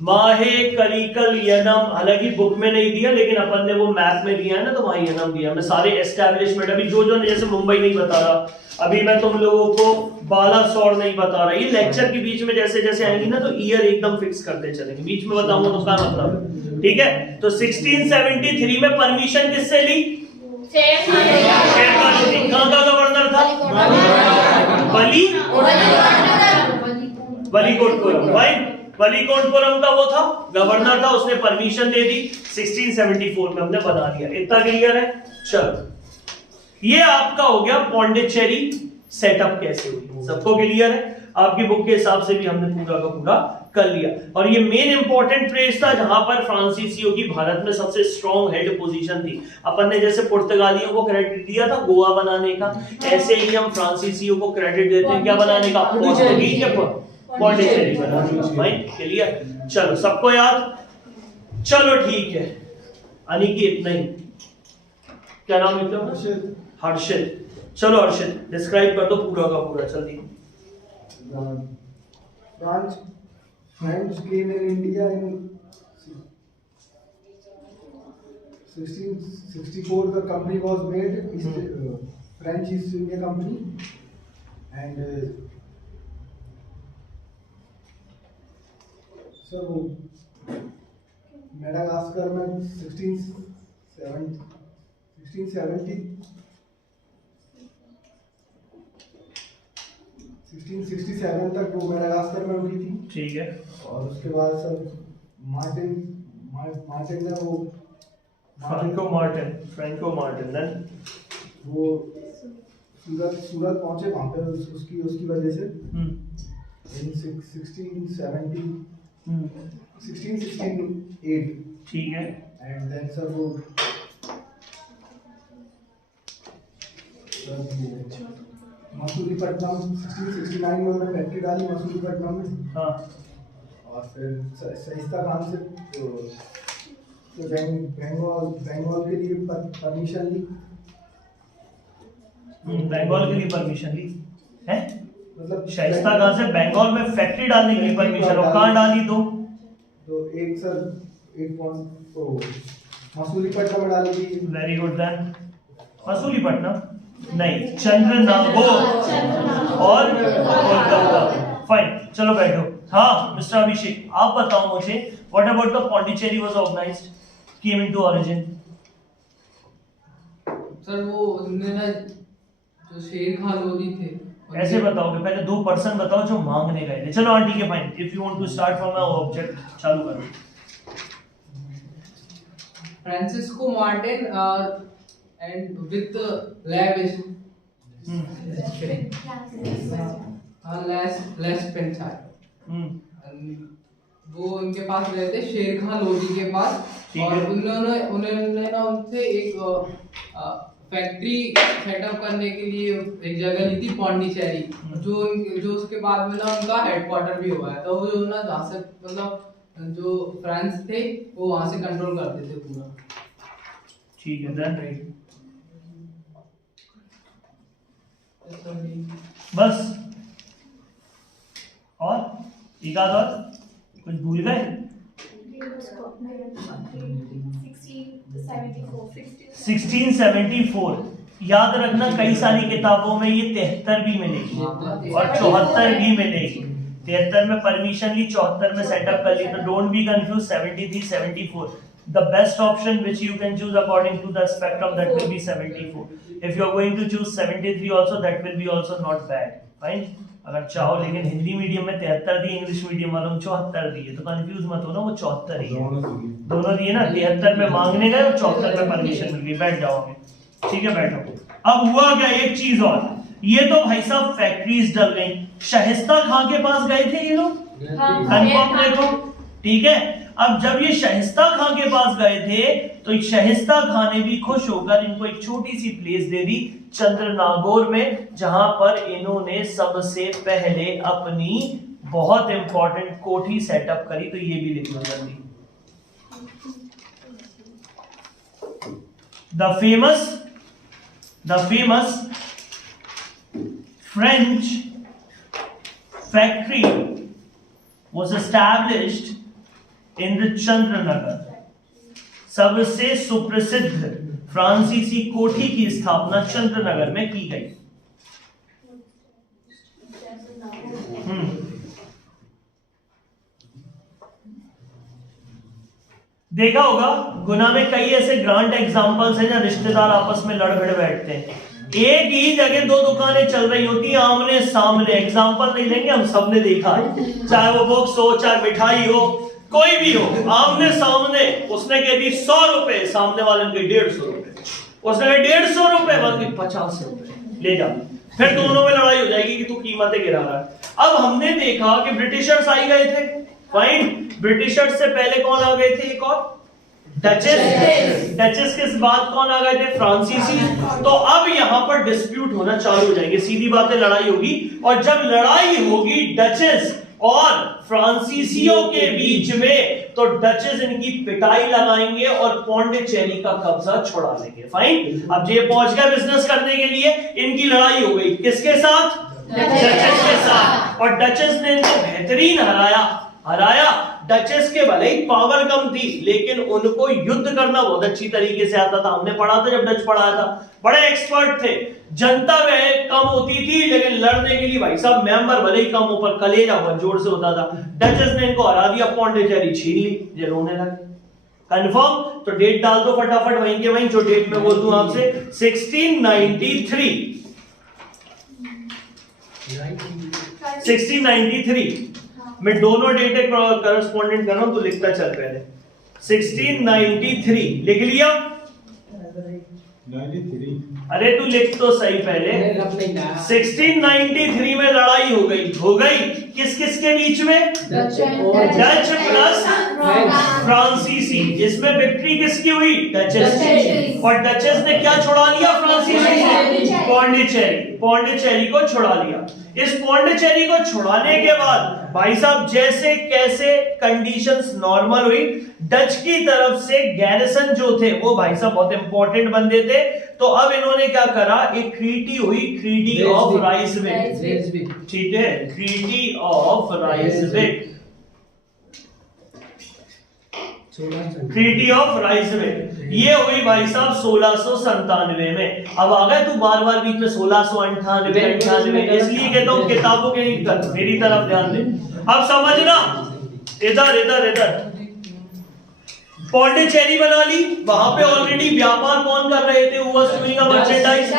माहे कलिकल यनम, हालांकि बुक में नहीं दिया लेकिन अपन ने वो मैप में दिया है ना, तो वहां यनम दिया। मैं सारे एस्टैब्लिशमेंट अभी जो जैसे मुंबई नहीं बता रहा, अभी मैं तुम लोगों को बालासोर नहीं बता रहा, ये लेक्चर के बीच में जैसे जैसे आएंगी ना तो ईयर एकदम फिक्स करते चलेंगे, बीच में बताऊंगा तो क्या मतलब, ठीक है। तो 1673 में परमिशन किससे ली? कहाँ का गवर्नर था? बलीकोटपुरम, राइट। बलीकोटपुरम का वो था गवर्नर था, उसने परमिशन दे दी 1674 में, हमने बना दिया। इतना क्लियर है? चलो, ये आपका हो गया पौंडीचेरी सेटअप कैसे हुई, सबको क्लियर है? आपकी बुक के हिसाब से भी हमने पूरा का पूरा कर लिया। और ये मेन इंपॉर्टेंट प्लेस था जहां पर फ्रांसीसियों की भारत में सबसे स्ट्रॉन्ग हेड पोजीशन थी। अपन ने जैसे पुर्तगालियों को क्रेडिट दिया था गोवा बनाने का, ऐसे ही हम फ्रांसीसियों को क्रेडिट देते हैं क्या बनाने का? पौंडीचेरी बनाने का। भाई क्लियर? चलो, सबको याद? चलो ठीक है, अनिकी इतना ही। क्या नाम है? हर्षित। चलो हर्षित, डिस्क्राइब कर दो पूरा का पूरा, जल्दी। French came in India in 1664. The company was made, French East India Company, and so Madagascar में 1667 तक वो मेडागास्कर में रुकी थी, ठीक है। और उसके बाद सर मार्टिन ने वो फ्रैंको मार्टिन देन वो सूरत पहुंचे वहां पे उसकी वजह से इन 1668, ठीक है। एंड देन सर वो मसूलीपट्टनम 1669 में उन्होंने फैक्ट्री डाली मसूलीपट्टनम में, हाँ। और फिर सहिस्ता खान से तो बंगाल के लिए परमिशन ली, बंगाल के लिए परमिशन ली है, मतलब शाइस्ता खान से बंगाल में फैक्ट्री डालने की परमिशन, और कहाँ डाली? तो एक सर मसूलीपट्टनम में डाली थी। वेरी गुड देन, मसूलीपट्टनम नहीं, चंद्रनागोर और कोलकाता। फाइन, चलो बैठो। हाँ मिस्टर अभिषेक, आप बताओ मुझे, what about the Pondicherry was organized, came into origin? Sir वो उन्होंने ना जो शेर खान लोधी थे, ऐसे बताओगे? पहले 2 पर्सन बताओ जो मांगने गए थे। चलो हाँ ठीक है, fine, if you want to start from my object, चालू करो। Francisco Martin and with lavish less penchant, वो उनके पास गए थे शेर खान लोधी के पास, और उन्होंने ना उनसे एक फैक्ट्री सेटअप करने के लिए एक जगह ली थी पौंडीचेरी, जो उसके बाद में ना उनका हेडक्वार्टर भी हुआ है। तो वो जो ना जहाँ से मतलब जो फ्रांस थे वो वहाँ से कंट्रोल करते थे पूरा, ठीक है देन राइट। बस और एक आध और कुछ भूल गए? 1674 याद रखना, कई सारी किताबों में ये 73 भी मिलेगी और 74 भी मिलेगी। 73 में परमिशन ली, 74 में सेटअप कर ली, तो don't be confuse. 73, 74 the best option which you can choose according to the spectrum, that will be 74. If you are going to choose 73 also, that will be also not bad, fine। अगर चाहो, लेकिन Hindi medium में 73 दी, English medium वालों में 74 दी है, तो confuse मत हो ना, वो 74 ही है, दोनों दिए ना। 73 में मांगने गए और 74 में परमिशन मिल गई, बैठ जाओगे, ठीक है बैठो। अब हुआ क्या, एक चीज और, ये तो भाई साहब फैक्ट्रीज डल गई, शाइस्ता खां के पास गए थे ये लोग, कंफर्म देखो, ठीक है। अब जब ये शाइस्ता खां के पास गए थे तो शाइस्ता खां ने भी खुश होकर इनको एक छोटी सी प्लेस दे दी चंद्रनागोर में, जहां पर इन्होंने सबसे पहले अपनी बहुत इंपॉर्टेंट कोठी सेटअप करी। तो ये भी लिख लो जल्दी, the famous French factory was established इंद्रचंद्र नगर। सबसे सुप्रसिद्ध फ्रांसीसी कोठी की स्थापना चंद्रनगर में की गई। देखा होगा गुना में कई ऐसे ग्रांड एग्जांपल्स हैं जहां रिश्तेदार आपस में लड़ भिड़ बैठते हैं। एक ही जगह दो दुकानें चल रही होती हैं आमने सामने। एग्जांपल नहीं लेंगे, हम सबने देखा है, चाहे वो बुक्स हो चाहे मिठाई हो कोई भी हो, आमने सामने। उसने कह दी 100 रुपए, सामने वाले ने 150 रुपए, उसने कहा 150 रुपए, बल्कि 50 रुपए ले जा। फिर दोनों में लड़ाई हो जाएगी कि तू कीमतें गिरा रहा है। अब हमने देखा कि ब्रिटिशर्स आई गए थे, फाइन। ब्रिटिशर्स से पहले कौन आ गए थे? एक और डचेस। डचेस के बाद कौन आ गए थे? फ्रांसीसी। तो अब यहां पर डिस्प्यूट होना चालू हो जाएंगे, सीधी बात है, लड़ाई होगी। और जब लड़ाई होगी डचेस और फ्रांसीसियों के बीच में, तो डचेस इनकी पिटाई लगाएंगे और पौंडीचेरी का कब्जा छुड़ा लेंगे। फाइन। अब ये पहुंच गया बिजनेस करने के लिए, इनकी लड़ाई हो गई किसके साथ? डचेस के साथ। और डचेस ने इनको बेहतरीन हराया। डचेस के भले ही पावर कम थी, लेकिन उनको युद्ध करना बहुत अच्छी तरीके से आता था। हमने पढ़ा था जब डच पढ़ाया था, बड़े एक्सपर्ट थे। जनता में कम होती थी, लेकिन लड़ने के लिए भाई साहब मेंबर भले ही कम, ऊपर कलेजा बहुत जोर से होता था। डचेस ने इनको हरा दिया, पौंडीचेरी छीन ली, ये रोने लगे। कंफर्म? तो डेट डाल दो फटाफट वहीं के वहीं, जो डेट में बोल दूं आपसे 1693 मैं दोनों डेटे करस्पॉन्डेंट कर रहा हूं, तो लिखता चल पहले 1693 लिख लिया। 93। अरे तू लिख तो सही पहले। 1693 में लड़ाई हो गई किस किस के बीच में? डच प्लस फ्रांसीसी। इसमें विक्ट्री किसकी हुई? डचेस। और डचेस ने क्या छुड़ा लिया? फ्रांसीसी को, पौंडीचेरी को छुड़ा लिया। इस पौंडीचेरी को छुड़ाने के बाद भाई साहब जैसे कैसे कंडीशंस नॉर्मल हुई, डच की तरफ से गैरिसन जो थे वो भाई साहब बहुत इंपॉर्टेंट बंदे थे। तो अब इन्होंने क्या करा, एक ट्रीटी हुई, ट्रीटी ऑफ राइसविक। ठीक है, ट्रीटी ऑफ राइसविक। ट्रीटी ऑफ राइसविक ये हुई भाई साहब 1697 में। अब आ गए तू बार बार बीच में 1698, इसलिए कहता हूं किताबों के मेरी तरफ ध्यान दे। अब समझना, इधर पौंडीचेरी बना ली, वहां पे ऑलरेडी व्यापार कौन कर रहे थे? Who was doing a merchandise?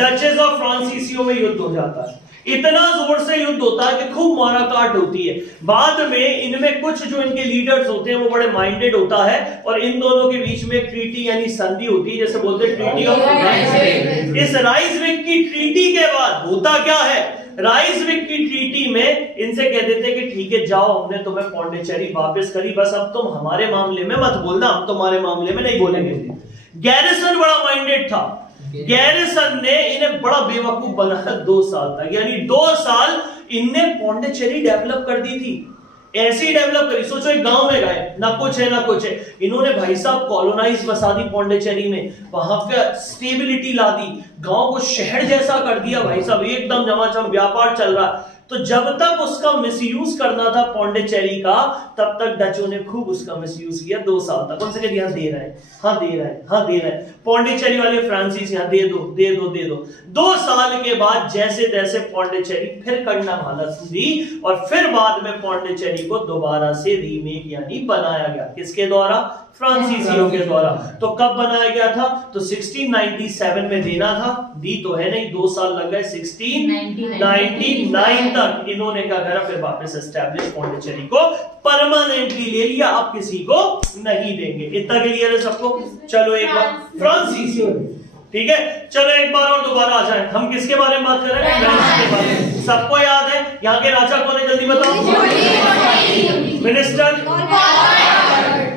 Duchess और फ्रांसीसियों में युद्ध हो जाता है। इतना जोर से युद्ध होता है कि खूब माराकाट होती है। बाद में इनमें कुछ जो इनके लीडर्स होते हैं वो बड़े माइंडेड होता है, और इन दोनों के बीच में ट्रीटी यानी संधि होती है, जैसे बोलते हैं ट्रीटी ऑफ राइसविक। इस राइसविक की ट्रीटी के बाद होता क्या है? राइसविक की ट्रीटी में इनसे कह देते कि ठीक है जाओ, हमने तुम्हें पौंडीचेरी वापस करी, बस अब तुम हमारे मामले में मत बोलना, हम तुम्हारे मामले में नहीं बोलेंगे। गैरिसन बड़ा माइंडेड था। गैरिसन ने इन्हें बड़ा बेवकूफ बनाया 2 साल तक, यानी 2 साल इनने पौंडीचेरी डेवलप कर दी थी। ऐसी डेवलप करी, सोचो एक गांव में गए, ना कुछ है। इन्होंने भाई साहब कॉलोनाइज बसा दी पौंडीचेरी में, वहां पे स्टेबिलिटी ला दी, गांव को शहर जैसा कर दिया भाई साहब, एकदम झमाझम व्यापार चल रहा। तो जब तक उसका मिसयूज करना था पौंडीचेरी का, तब तक डचों ने खूब उसका मिसयूज किया 2 साल तक। उनसे कह दे रहा है पौंडीचेरी वाले फ्रांसीसी, हाँ दे दो। 2 साल के बाद जैसे तैसे पौंडीचेरी फिर करना हालत थी, और फिर बाद में पौंडीचेरी को दोबारा से रीमेक यानी बनाया गया। किसके द्वारा? फ्रांसीसियों के द्वारा। तो कब बनाया गया था? तो 1697 में देना था, दी तो है नहीं, 2 साल लग गए। 1699 तक इन्होंने क्या करा, फिर वापस एस्टैब्लिश पौंडीचेरी को परमानेंटली ले लिया, अब किसी को नहीं देंगे। इतना क्लियर है सबको? चलो एक बार फ्रांसीसी, ठीक है, चलो एक बार और दोबारा आ जाए। हम किसके बारे में बात कर रहे हैं? फ्रांस के बारे में। सबको याद है यहाँ के राजा कौन है? जल्दी बताओ। मिनिस्टर।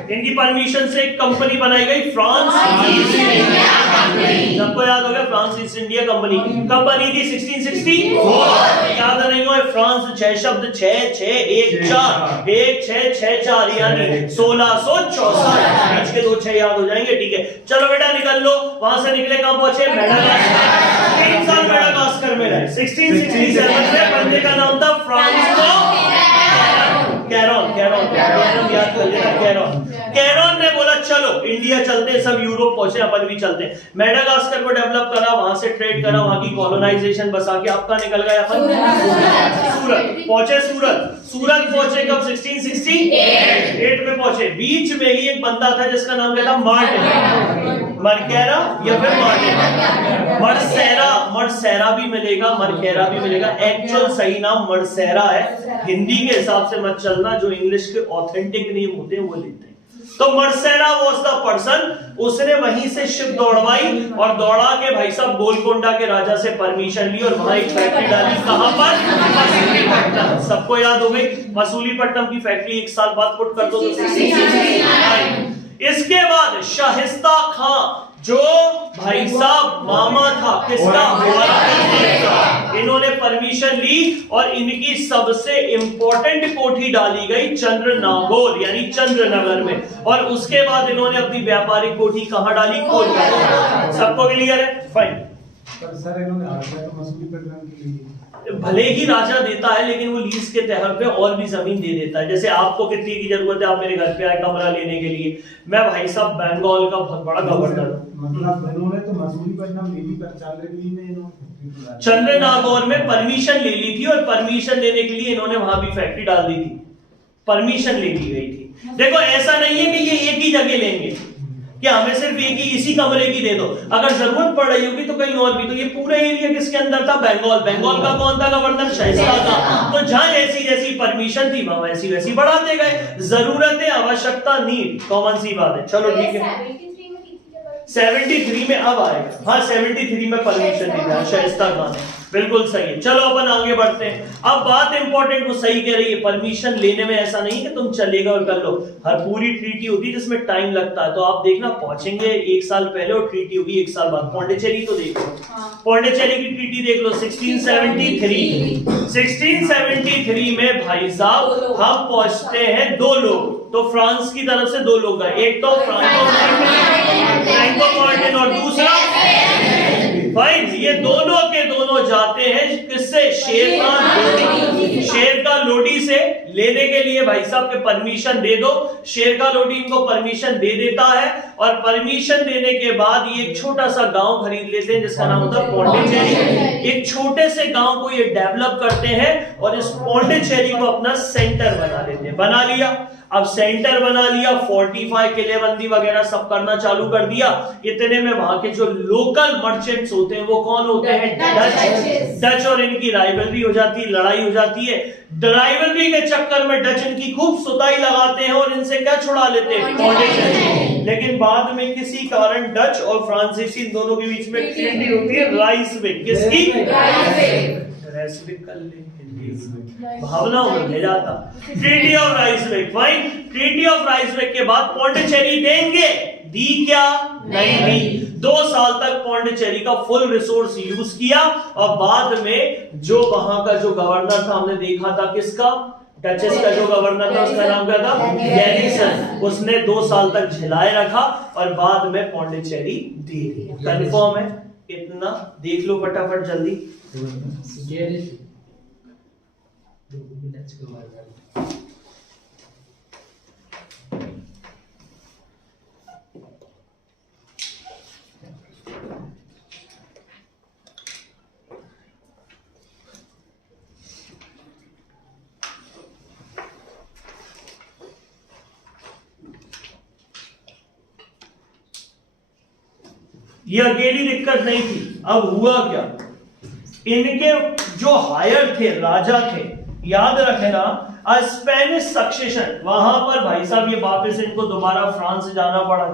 इनकी परमिशन से एक कंपनी बनाई गई, फ्रांस ईस्ट इंडिया कंपनी। सबको याद होगा फ्रांस ईस्ट इंडिया कंपनी कब बनी थी? 1664। याद नहीं हो? फ्रांस 6 शब्द 1664 यानी 1664। बीच के 2 6 याद हो जाएंगे, ठीक है। चलो बेटा निकल लो, वहां से निकले कहां पहुंचे? मेडागास्कर। 3 साल मेडागास्कर में रहे। 1667 में बंदे का नाम था फ्रांसिस्को कैरॉन ने बोला चलो इंडिया चलते हैं, सब यूरोप पहुंचे, अपन भी चलते हैं। मेडागास्कर को डेवलप करा, वहां से ट्रेड करा, वहां की कॉलोनाइजेशन बसा के आपका निकल गया अपन सूरत पहुंचे। सूरत पहुंचे कब? 1668 में पहुंचे। बीच में ही एक बंदा था जिसका नाम क्या था? मार्टिन, मरकेरा या फिर मार्टिन, मर्सेरा भी मिलेगा, मरकेरा भी मिलेगा। एक्चुअल सही नाम मर्सेरा है, हिंदी के हिसाब से मत चलना, जो इंग्लिश के ऑथेंटिक नेम होते हैं वो लेते हैं। तो मर्सेरा वाज द पर्सन, उसने वहीं से शिप दौड़वाई और दौड़ा के भाई साहब गोलकोंडा के राजा से परमिशन ली और वहां एक फैक्ट्री डाली। कहां पर? मसूलीपट्टनम। सबको याद हो गई मसूलीपट्टनम की फैक्ट्री। एक साल बाद पुट कर दो तो 1669। इसके बाद शाहिस्ता खां, जो भाई साहब मामा था किसका? इन्होंने परमिशन ली और इनकी सबसे इंपॉर्टेंट कोठी डाली गई चंद्रनागौर यानी चंद्रनगर में, और उसके बाद इन्होंने अपनी व्यापारिक कोठी कहां डाली? कोलकाता। सबको क्लियर है? फाइन। सर इन्होंने आर्डर तो मसूलीपट्टनम के लिए भले ही राजा देता है लेकिन वो लीज के तहत पे और भी जमीन दे देता है। जैसे आपको कितनी की जरूरत है, आप मेरे घर पे आए कमरा लेने के लिए, मैं भाई साहब बंगाल का बहुत बड़ा गवर्नर हूं, मतलब इन्होंने तो मसूलीपट्टनम ले ली पर चालरेली में इन्होंने चंद्रनागौर में परमिशन ले ली थी और परमिशन लेने के लिए इन्होंने वहां भी फैक्ट्री डाल दी थी, परमिशन ले ली गई थी। देखो ऐसा नहीं है कि ये एक ही जगह लेंगे कि हमें सिर्फ एक ही इसी कमरे की दे दो, अगर जरूरत पड़ रही होगी तो कहीं और भी। तो ये पूरा एरिया किसके अंदर था? बंगाल। बंगाल का कौन था गवर्नर? शाहिस्ता था। तो जहां जैसी जैसी परमिशन थी वहां वैसी वैसी बढ़ाते गए। जरूरत है, आवश्यकता, नीड, कॉमन सी बात है। चलो ठीक है, 73 में अब आएगा। हाँ 73 में परमिशन दी था शाइस्ता खान ने, बिल्कुल सही है। चलो अपन आगे बढ़ते हैं। अब बात इंपॉर्टेंट, वो सही कह रही है, परमिशन लेने में ऐसा नहीं कि तुम चलेगा और कर लो। हर पूरी ट्रीटी होती है जिसमें टाइम लगता है, तो आप देखना पहुंचेंगे एक साल पहले और ट्रीटी होगी एक साल बाद। पौंडीचेरी तो देख लो, पौंडीचेरी की ट्रीटी देख लो 1673 में भाई साहब हम पहुंचते हैं, दो लोग तो फ्रांस की तरफ से दो लोग गए, एक तो फ्रैंको मार्टिन और दूसरा भाई, ये दोनों के दोनों जाते हैं किससे? शेर का लोडी से लेने के लिए भाई साहब के परमिशन दे दो। शेर का लोडी इनको परमिशन दे देता है और परमिशन देने के बाद ये एक छोटा सा गांव खरीद लेते हैं जिसका नाम होता है पौंडीचेरी। एक छोटे से गांव को ये डेवलप करते हैं और इस पौंडीचेरी को अपना सेंटर बना लेते हैं। बना लिया, अब सेंटर बना लिया, फोर्टिफाई, किलेबंदी वगैरह सब करना चालू कर दिया। इतने में वहां के जो लोकल मर्चेंट्स होते हैं वो कौन होते हैं? डच और इनकी राइवलरी हो जाती है, लड़ाई हो जाती है। राइवलरी के चक्कर में डच इनकी खूब सुताई लगाते हैं और इनसे क्या छुड़ा लेते हैं? पौंडीचेरी। लेकिन बाद में किसी कारण डच और फ्रांसीसी इन दोनों के बीच में ट्रीटी होती है राइसविक। किसकी? राइसविक कर ले, भावनाओं में ले जाता। Treaty of राइसविक, fine. Treaty of राइसविक के बाद पौंडीचेरी देंगे, दी क्या? नहीं दी। 2 साल तक पौंडीचेरी का फुल रिसोर्स यूज किया और बाद में जो वहां का जो गवर्नर था, हमने देखा था किसका? डचेस का जो गवर्नर था उसका नाम क्या था? गैरिसन। उसने 2 साल तक झिलाए रखा और बाद में पौंडीचेरी दे दी। कंफर्म है? इतना देख लो फटाफट जल्दी। ये अकेली दिक्कत नहीं थी। अब हुआ क्या? इनके जो हायर थे, राजा थे, याद रखना, स्पेनिश सक्सेशन, वहां पर भाई साहब ये वापस इनको दोबारा फ्रांस जाना पड़ा,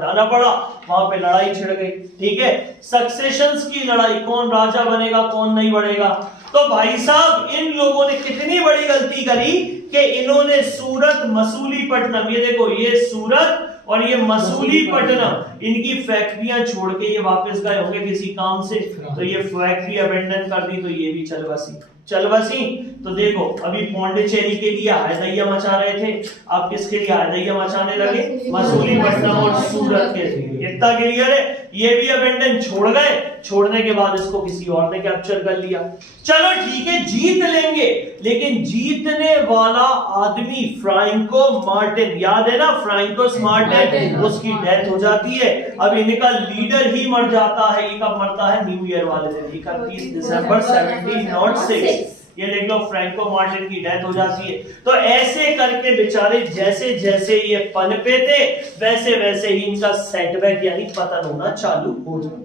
वहां पे लड़ाई छिड़ गई। ठीक है, सक्सेशंस की लड़ाई, कौन राजा बनेगा कौन नहीं बनेगा। तो भाई साहब इन लोगों ने कितनी बड़ी गलती करी कि इन्होंने सूरत, मसूलीपट्टनम, ये देखो ये सूरत और ये मसूलीपट्टनम, इनकी फैक्ट्रियां छोड़ के ये वापस गए होंगे किसी काम से, तो ये फैक्ट्री अबेंडन कर दी, तो ये भी चल बसी। चल बसी। तो देखो अभी पौंडीचेरी के लिए हायदैया मचा रहे थे, अब किसके लिए हायदैया मचाने लगे? मसूलीपट्टनम और सूरत के लिए। इतना क्लियर है? ये भी अबेंडन छोड़ गए, छोड़ने के बाद इसको किसी और ने कैप्चर कर लिया। चलो ठीक है, जीत लेंगे, लेकिन जीतने वाला आदमी फ्रैंको मार्टिन, याद है ना फ्रैंकोस मार्टिन, उसकी डेथ हो जाती है। अब इनका लीडर ही मर जाता है। ये कब मरता है? न्यू ईयर वाले दिन, 31 दिसंबर 1706। ये देख लो, फ्रैंको मार्टिन की डेथ हो जाती है। तो ऐसे करके बेचारे जैसे जैसे ये पनपे थे, वैसे वैसे ही इनका सेटबैक यानी पतन होना चालू हो जाता।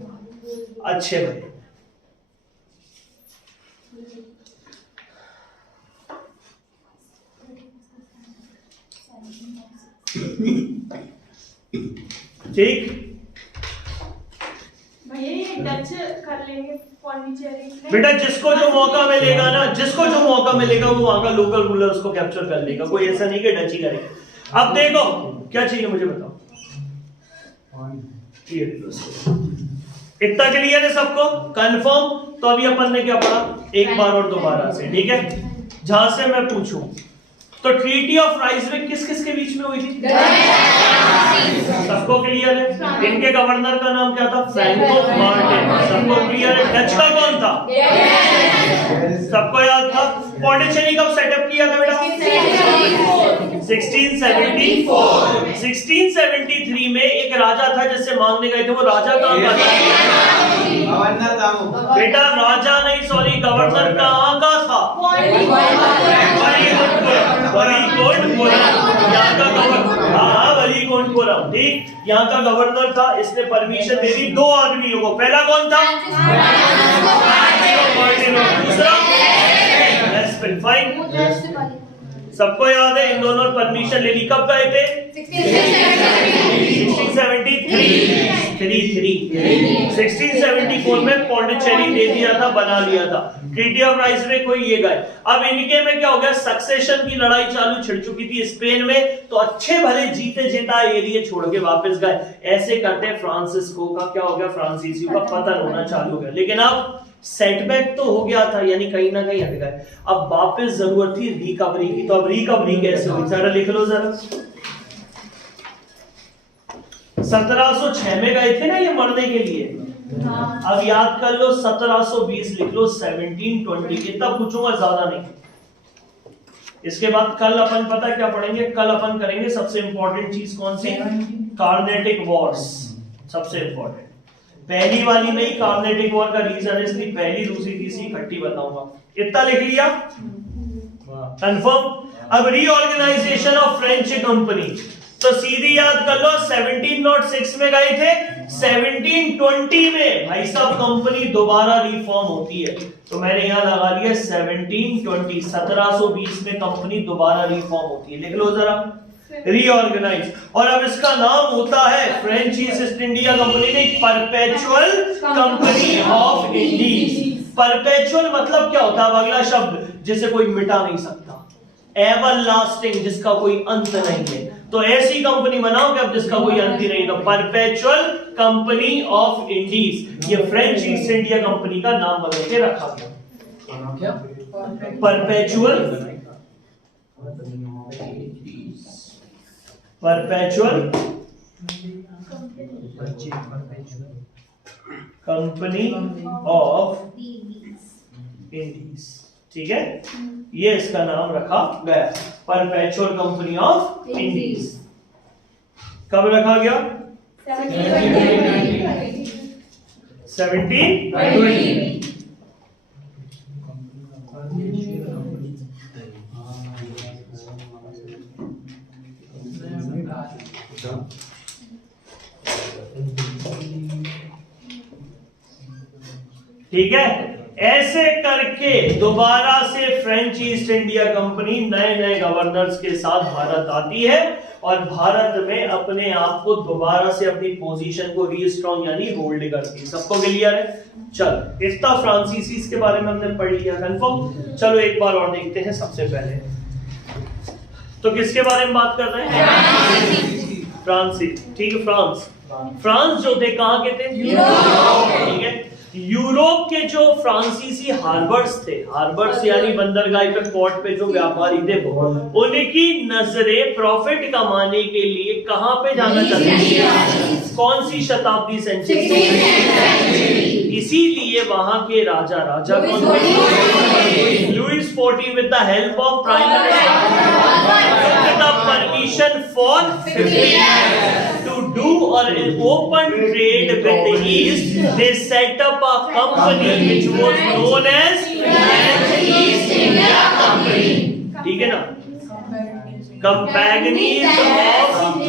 अच्छे भाई, ठीक भैया ये डच कर लेंगे पौंडीचेरी। बेटा, जिसको जो मौका मिलेगा ना, जिसको जो मौका मिलेगा वो वहां का लोकल रूलर उसको कैप्चर कर लेगा। कोई ऐसा नहीं कि डच ही करेगा। अब देखो क्या चाहिए मुझे बताओ। इतना क्लियर है सबको? कंफर्म? तो अभी अपन ने क्या पढ़ा एक बार और दोबारा से, ठीक है? जहां से मैं पूछूं तो ट्रीटी ऑफ राइसविक किस किस के बीच में हुई थी? सबको क्लियर है? इनके गवर्नर का नाम क्या था? Franco Martin. सबको क्लियर है? डच का कौन था? सबको याद था? पौंडीचेरी कब सेटअप किया था बेटा? 1674। 1673 में एक राजा था जिससे मांगने गए थे, वो राजा कहाँ का था? बेटा राजा नहीं, सॉरी, गवर्नर कहाँ का था? वलीकोटपुरम, ठीक, यहाँ का गवर्नर था। इसने परमिशन दे दी 2 आदमियों को। पहला कौन था? दूसरा सबको याद है? इन दोनों ने परमिशन ले ली। कब गए थे? 1674 में पौंडीचेरी दे दिया था, बना लिया था। ट्रीटी ऑफ राइसविक कोई ये गए। अब इनके में क्या हो गया? सक्सेशन की लड़ाई चालू छिड़ चुकी थी स्पेन में, तो अच्छे भले जीते जीता एरिया छोड़ के वापस गए। ऐसे करते फ्रांसिस्को का क्या हो गया? फ्रांसीसियों का पतन होना चालू हो गया। लेकिन अब सेटबैक तो हो गया था, यानी कहीं ना कहीं हट गए। अब वापस जरूरत थी रिकवरी की। तो अब रिकवरी कैसे हुई? जरा लिख लो जरा। 1706 में गए थे ना ये मरने के लिए। अब याद कर लो 1720 लिख लो, 1720। इतना पूछूंगा, ज्यादा नहीं। इसके बाद कल अपन पता क्या पढ़ेंगे? कल अपन करेंगे सबसे इंपॉर्टेंट चीज कौन सी? कार्नेटिक वॉर्स। सबसे इंपॉर्टेंट पहली वाली नहीं, कार्नेटिक वॉर का रीजन इसलिए पहली दूसरी तीसरी इकट्ठी बताऊंगा। इतना लिख लिया? कंफर्म? अब रीऑर्गेनाइजेशन ऑफ फ्रेंच कंपनी, तो सीधी याद कर लो 1706 में गए थे, 1720 में भाई साहब कंपनी दोबारा रिफॉर्म होती है। तो मैंने यहां लगा लिया 1720, 1720 में कंपनी दोबारा रिफॉर्म होती है। लिख लो जरा, रीऑर्गेनाइज। और अब इसका नाम होता है फ्रेंच ईस्ट इंडिया कंपनी नहीं, perpetual company of Indies. Perpetual मतलब क्या होता है? अगला शब्द जिसे कोई मिटा नहीं सकता, एवर लास्टिंग, जिसका कोई अंत नहीं है। तो ऐसी कंपनी बनाओ कि अब जिसका कोई अंत ही नहीं। तो परपेचुअल कंपनी ऑफ इंडीज, ये फ्रेंच ईस्ट इंडिया कंपनी का नाम बदल के रखा गया। परपेचुअल कंपनी ऑफ इंडीज, ठीक है? ये इसका नाम रखा गया, परपेचुअल कंपनी ऑफ इंडीज। कब रखा गया? 1720। ठीक है? ऐसे करके दोबारा से फ्रेंच ईस्ट इंडिया कंपनी नए नए गवर्नर्स के साथ भारत आती है और भारत में अपने आप को दोबारा से अपनी पोजीशन को रीस्ट्रॉन्ग यानी होल्ड करती है। सबको क्लियर है? चल, इतना फ्रांसीसी के बारे में हमने पढ़ लिया, कंफर्म। चलो एक बार और देखते हैं। सबसे पहले तो किसके बारे में बात कर रहे हैं? फ्रांसीसी, ठीक है? फ्रांस जो थे कहां के थे? ठीक है। यूरोप के जो फ्रांसीसी हार्बर्स थे, हार्बर्स यानी बंदरगाह पे, पोर्ट पे जो व्यापारी थे, वो उनकी नजरें प्रॉफिट कमाने के लिए कहां पे जाना चाहते थे? कौन सी शताब्दी सेंचुरी? इसीलिए वहां के राजा Lewis 14 with the help of prime minister took the permission for 50 years to do or open trade with the East. They set up a company which was known as East India Company. ठीक है ना? Companies of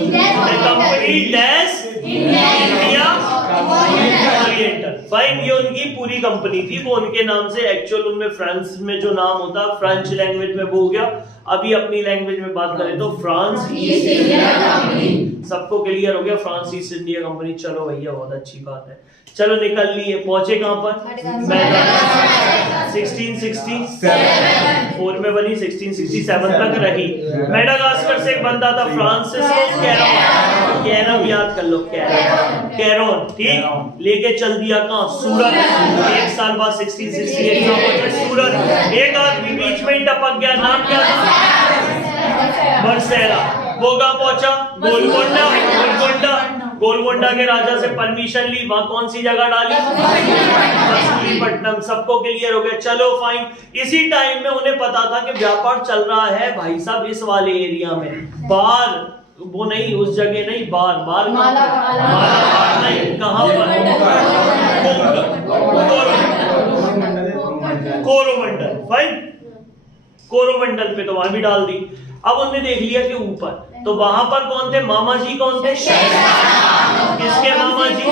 the company das India Oriental. Fine, ये उनकी पूरी company थी, वो उनके नाम से, एक्चुअल उनमें फ्रांस में जो नाम होता, फ्रेंच लैंग्वेज में वो हो गया। अभी अपनी लैंग्वेज में बात करें तो फ्रांस ईस्ट इंडिया कंपनी। सबको क्लियर हो गया फ्रांस ईस्ट इंडिया कंपनी? चलो भैया, बहुत अच्छी बात है। चलो निकल लिए, पहुंचे कहां पर? 1667 4 में बनी, 1667 तक रही। मेडागास्कर से एक बंदा था फ्रांसिस्को कैरम, याद कर लो, कैरोन, ठीक, लेके चल दिया कहां? सूरत। एक साल बाद 1668 में सूरत। एक आदमी बीच में ही टपक गया, नाम क्या था? बरसेरा। वो कहां पहुंचा? गोलकोंडा के राजा से परमिशन ली, वहां कौन सी जगह डाली? मसूलीपट्टनम। सबको क्लियर हो गया? चलो फाइन। इसी टाइम में उन्हें पता था कि व्यापार चल रहा है भाई साहब इस वाले एरिया में, बार वो नहीं, उस जगह नहीं, बार मालाबार नहीं, कहां पर? कोरोमंडल। फाइन, कोरोमंडल पे तो वहां भी डाल दी। अब उन्होंने देख लिया कि ऊपर, तो वहां पर कौन थे? मामा जी कौन थे? किसके मामा जी?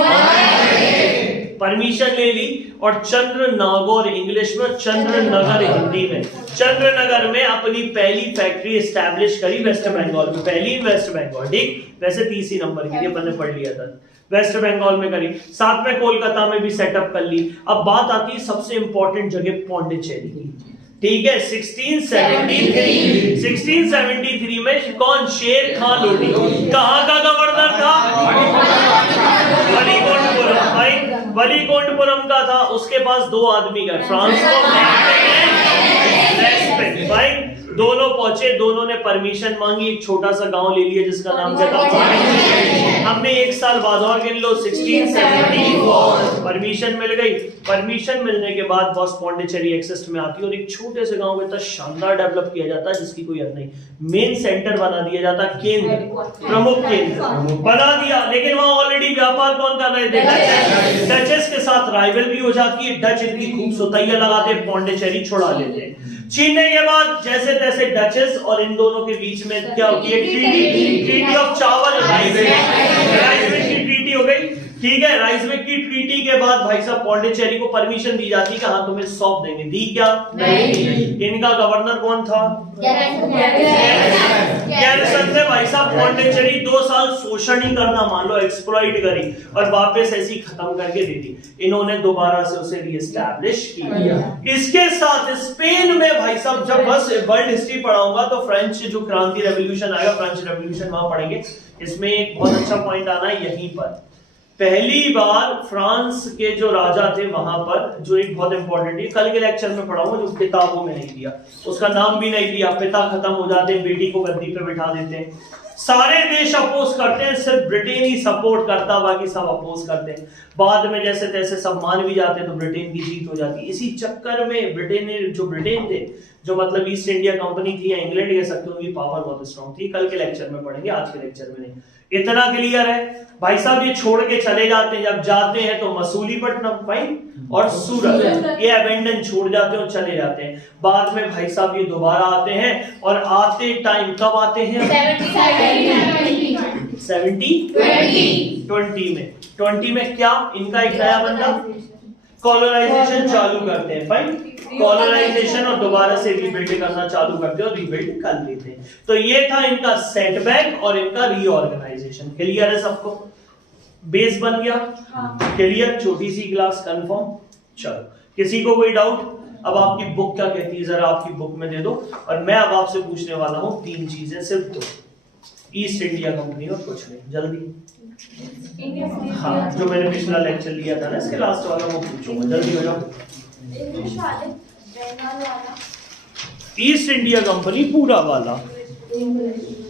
परमिशन ले ली और चंद्र नागौर इंग्लिश में, चंद्रनगर हिंदी में, चंद्रनगर में अपनी पहली फैक्ट्री एस्टैब्लिश करी वेस्ट बंगाल में। पहली वेस्ट बंगाल, ठीक, वैसे 30 नंबर की, अपन ने पढ़ लिया था। वेस्ट बंगाल में करी, साथ में कोलकाता में भी सेटअप कर ली। अब बात आती है सबसे इंपॉर्टेंट जगह पौंडीचेरी की, ठीक है। 1673 में कौन? शेर खान लोधी। कहां का गवर्नर था? वलीकोटपुरम का था। उसके पास दो आदमी गए, फ्रांसिस्को भाई, दोनों पहुंचे, दोनों ने परमिशन मांगी, एक छोटा सा गांव ले लिया जिसका नाम था। हमने एक साल बाद और गिन लो, 1674 परमिशन मिल गई। परमिशन मिलने के बाद बॉस पौंडीचेरी एक्सिस्ट में आती है और एक छोटे से गांव में इतना शानदार डेवलप किया जाता है जिसकी कोई हद नहीं। मेन सेंटर बना दिया जाता, केंद्र, प्रमुख केंद्र बना दिया। लेकिन वहां ऑलरेडी व्यापार कौन कर रहे थे? डचेस के साथ राइवल भी हो जाती है। डच इनकी खूबसूरतियां लगाते, पौंडीचेरी छुड़ा लेते। छीनने के बाद जैसे तैसे डचेस और इन दोनों के बीच में क्या होती है? ट्रीटी ऑफ चावल, राइसविक की ट्रीटी हो गई, ठीक है। राइसविक की ट्रीटी के बाद भाई साहब पौंडीचेरी को परमिशन दी जाती कि हाँ तुम्हें सौंप देंगे। दी क्या? नहीं। इनका गवर्नर कौन था? गैरिसन थे भाई साहब। पौंडीचेरी 2 साल शोषण ही करना, मान लो एक्सप्लॉइट करी और वापस ऐसी खत्म करके दी थी। इन्होंने दोबारा से उसे रीएस्टैब्लिश किया। इसके साथ स्पेन में भाई साहब, जब बस वर्ल्ड हिस्ट्री पढ़ाऊंगा तो फ्रेंच जो क्रांति रेवोल्यूशन आएगा, फ्रेंच रेवोल्यूशन वहां पढ़ेंगे। इसमें एक बहुत अच्छा पॉइंट आना है यहीं पर। पहली बार फ्रांस के जो राजा थे वहां पर, जो एक बहुत इंपॉर्टेंट है, कल के लेक्चर में पढ़ाऊंगा, जो किताबों में नहीं दिया, उसका नाम भी नहीं दिया। पिता खत्म हो जाते हैं, बेटी को गद्दी पे बिठा देते हैं। सारे देश अपोज करते हैं, सिर्फ ब्रिटेन ही सपोर्ट करता, बाकी सब अपोज करते हैं। बाद में जैसे तैसे सब मान भी जाते हैं तो ब्रिटेन की जीत हो जाती है। इसी चक्कर में ब्रिटेन थे, जो मतलब ईस्ट इंडिया कंपनी थी या इंग्लैंड कह सकते हो, उनकी पावर बहुत स्ट्रांग थी। कल के लेक्चर में पढ़ेंगे, आज के लेक्चर में नहीं। इतना क्लियर है भाई साहब। ये छोड़ के चले जाते हैं, जब जाते हैं तो मसूलीपट्टनम फाइन और सूरत, ये अबेंडन छोड़ जाते हैं और चले जाते हैं। बाद में भाई साहब ये दोबारा आते हैं और आते टाइम कब आते हैं? 20 में क्या इनका एक नया बंदा कॉलोनाइजेशन चालू करते हैं। फाइन, कॉलोनाइजेशन और दोबारा से रीबिल्ड करना चालू करते हैं और रीबिल्ड कर लेते हैं। तो ये था इनका सेटबैक और इनका रीऑर्गेनाइजेशन। क्लियर है सबको? बेस बन गया? क्लियर? छोटी सी क्लास कंफर्म। चलो, किसी को कोई डाउट? अब आपकी बुक क्या कहती है, जरा आपकी बुक में दे दो। और मैं अब आपसे पूछने वाला हूं 3 चीजें, सिर्फ 2, ईस्ट इंडिया कंपनी और कुछ नहीं, जल्दी। हाँ, जो मैंने पिछला लेक्चर लिया था ना, इसके लास्ट वाला वो पूछूंगा, जल्दी हो जाओ। इंग्लिश वाले, बंगाल वाला, ईस्ट इंडिया कंपनी पूरा वाला, इंग्लिश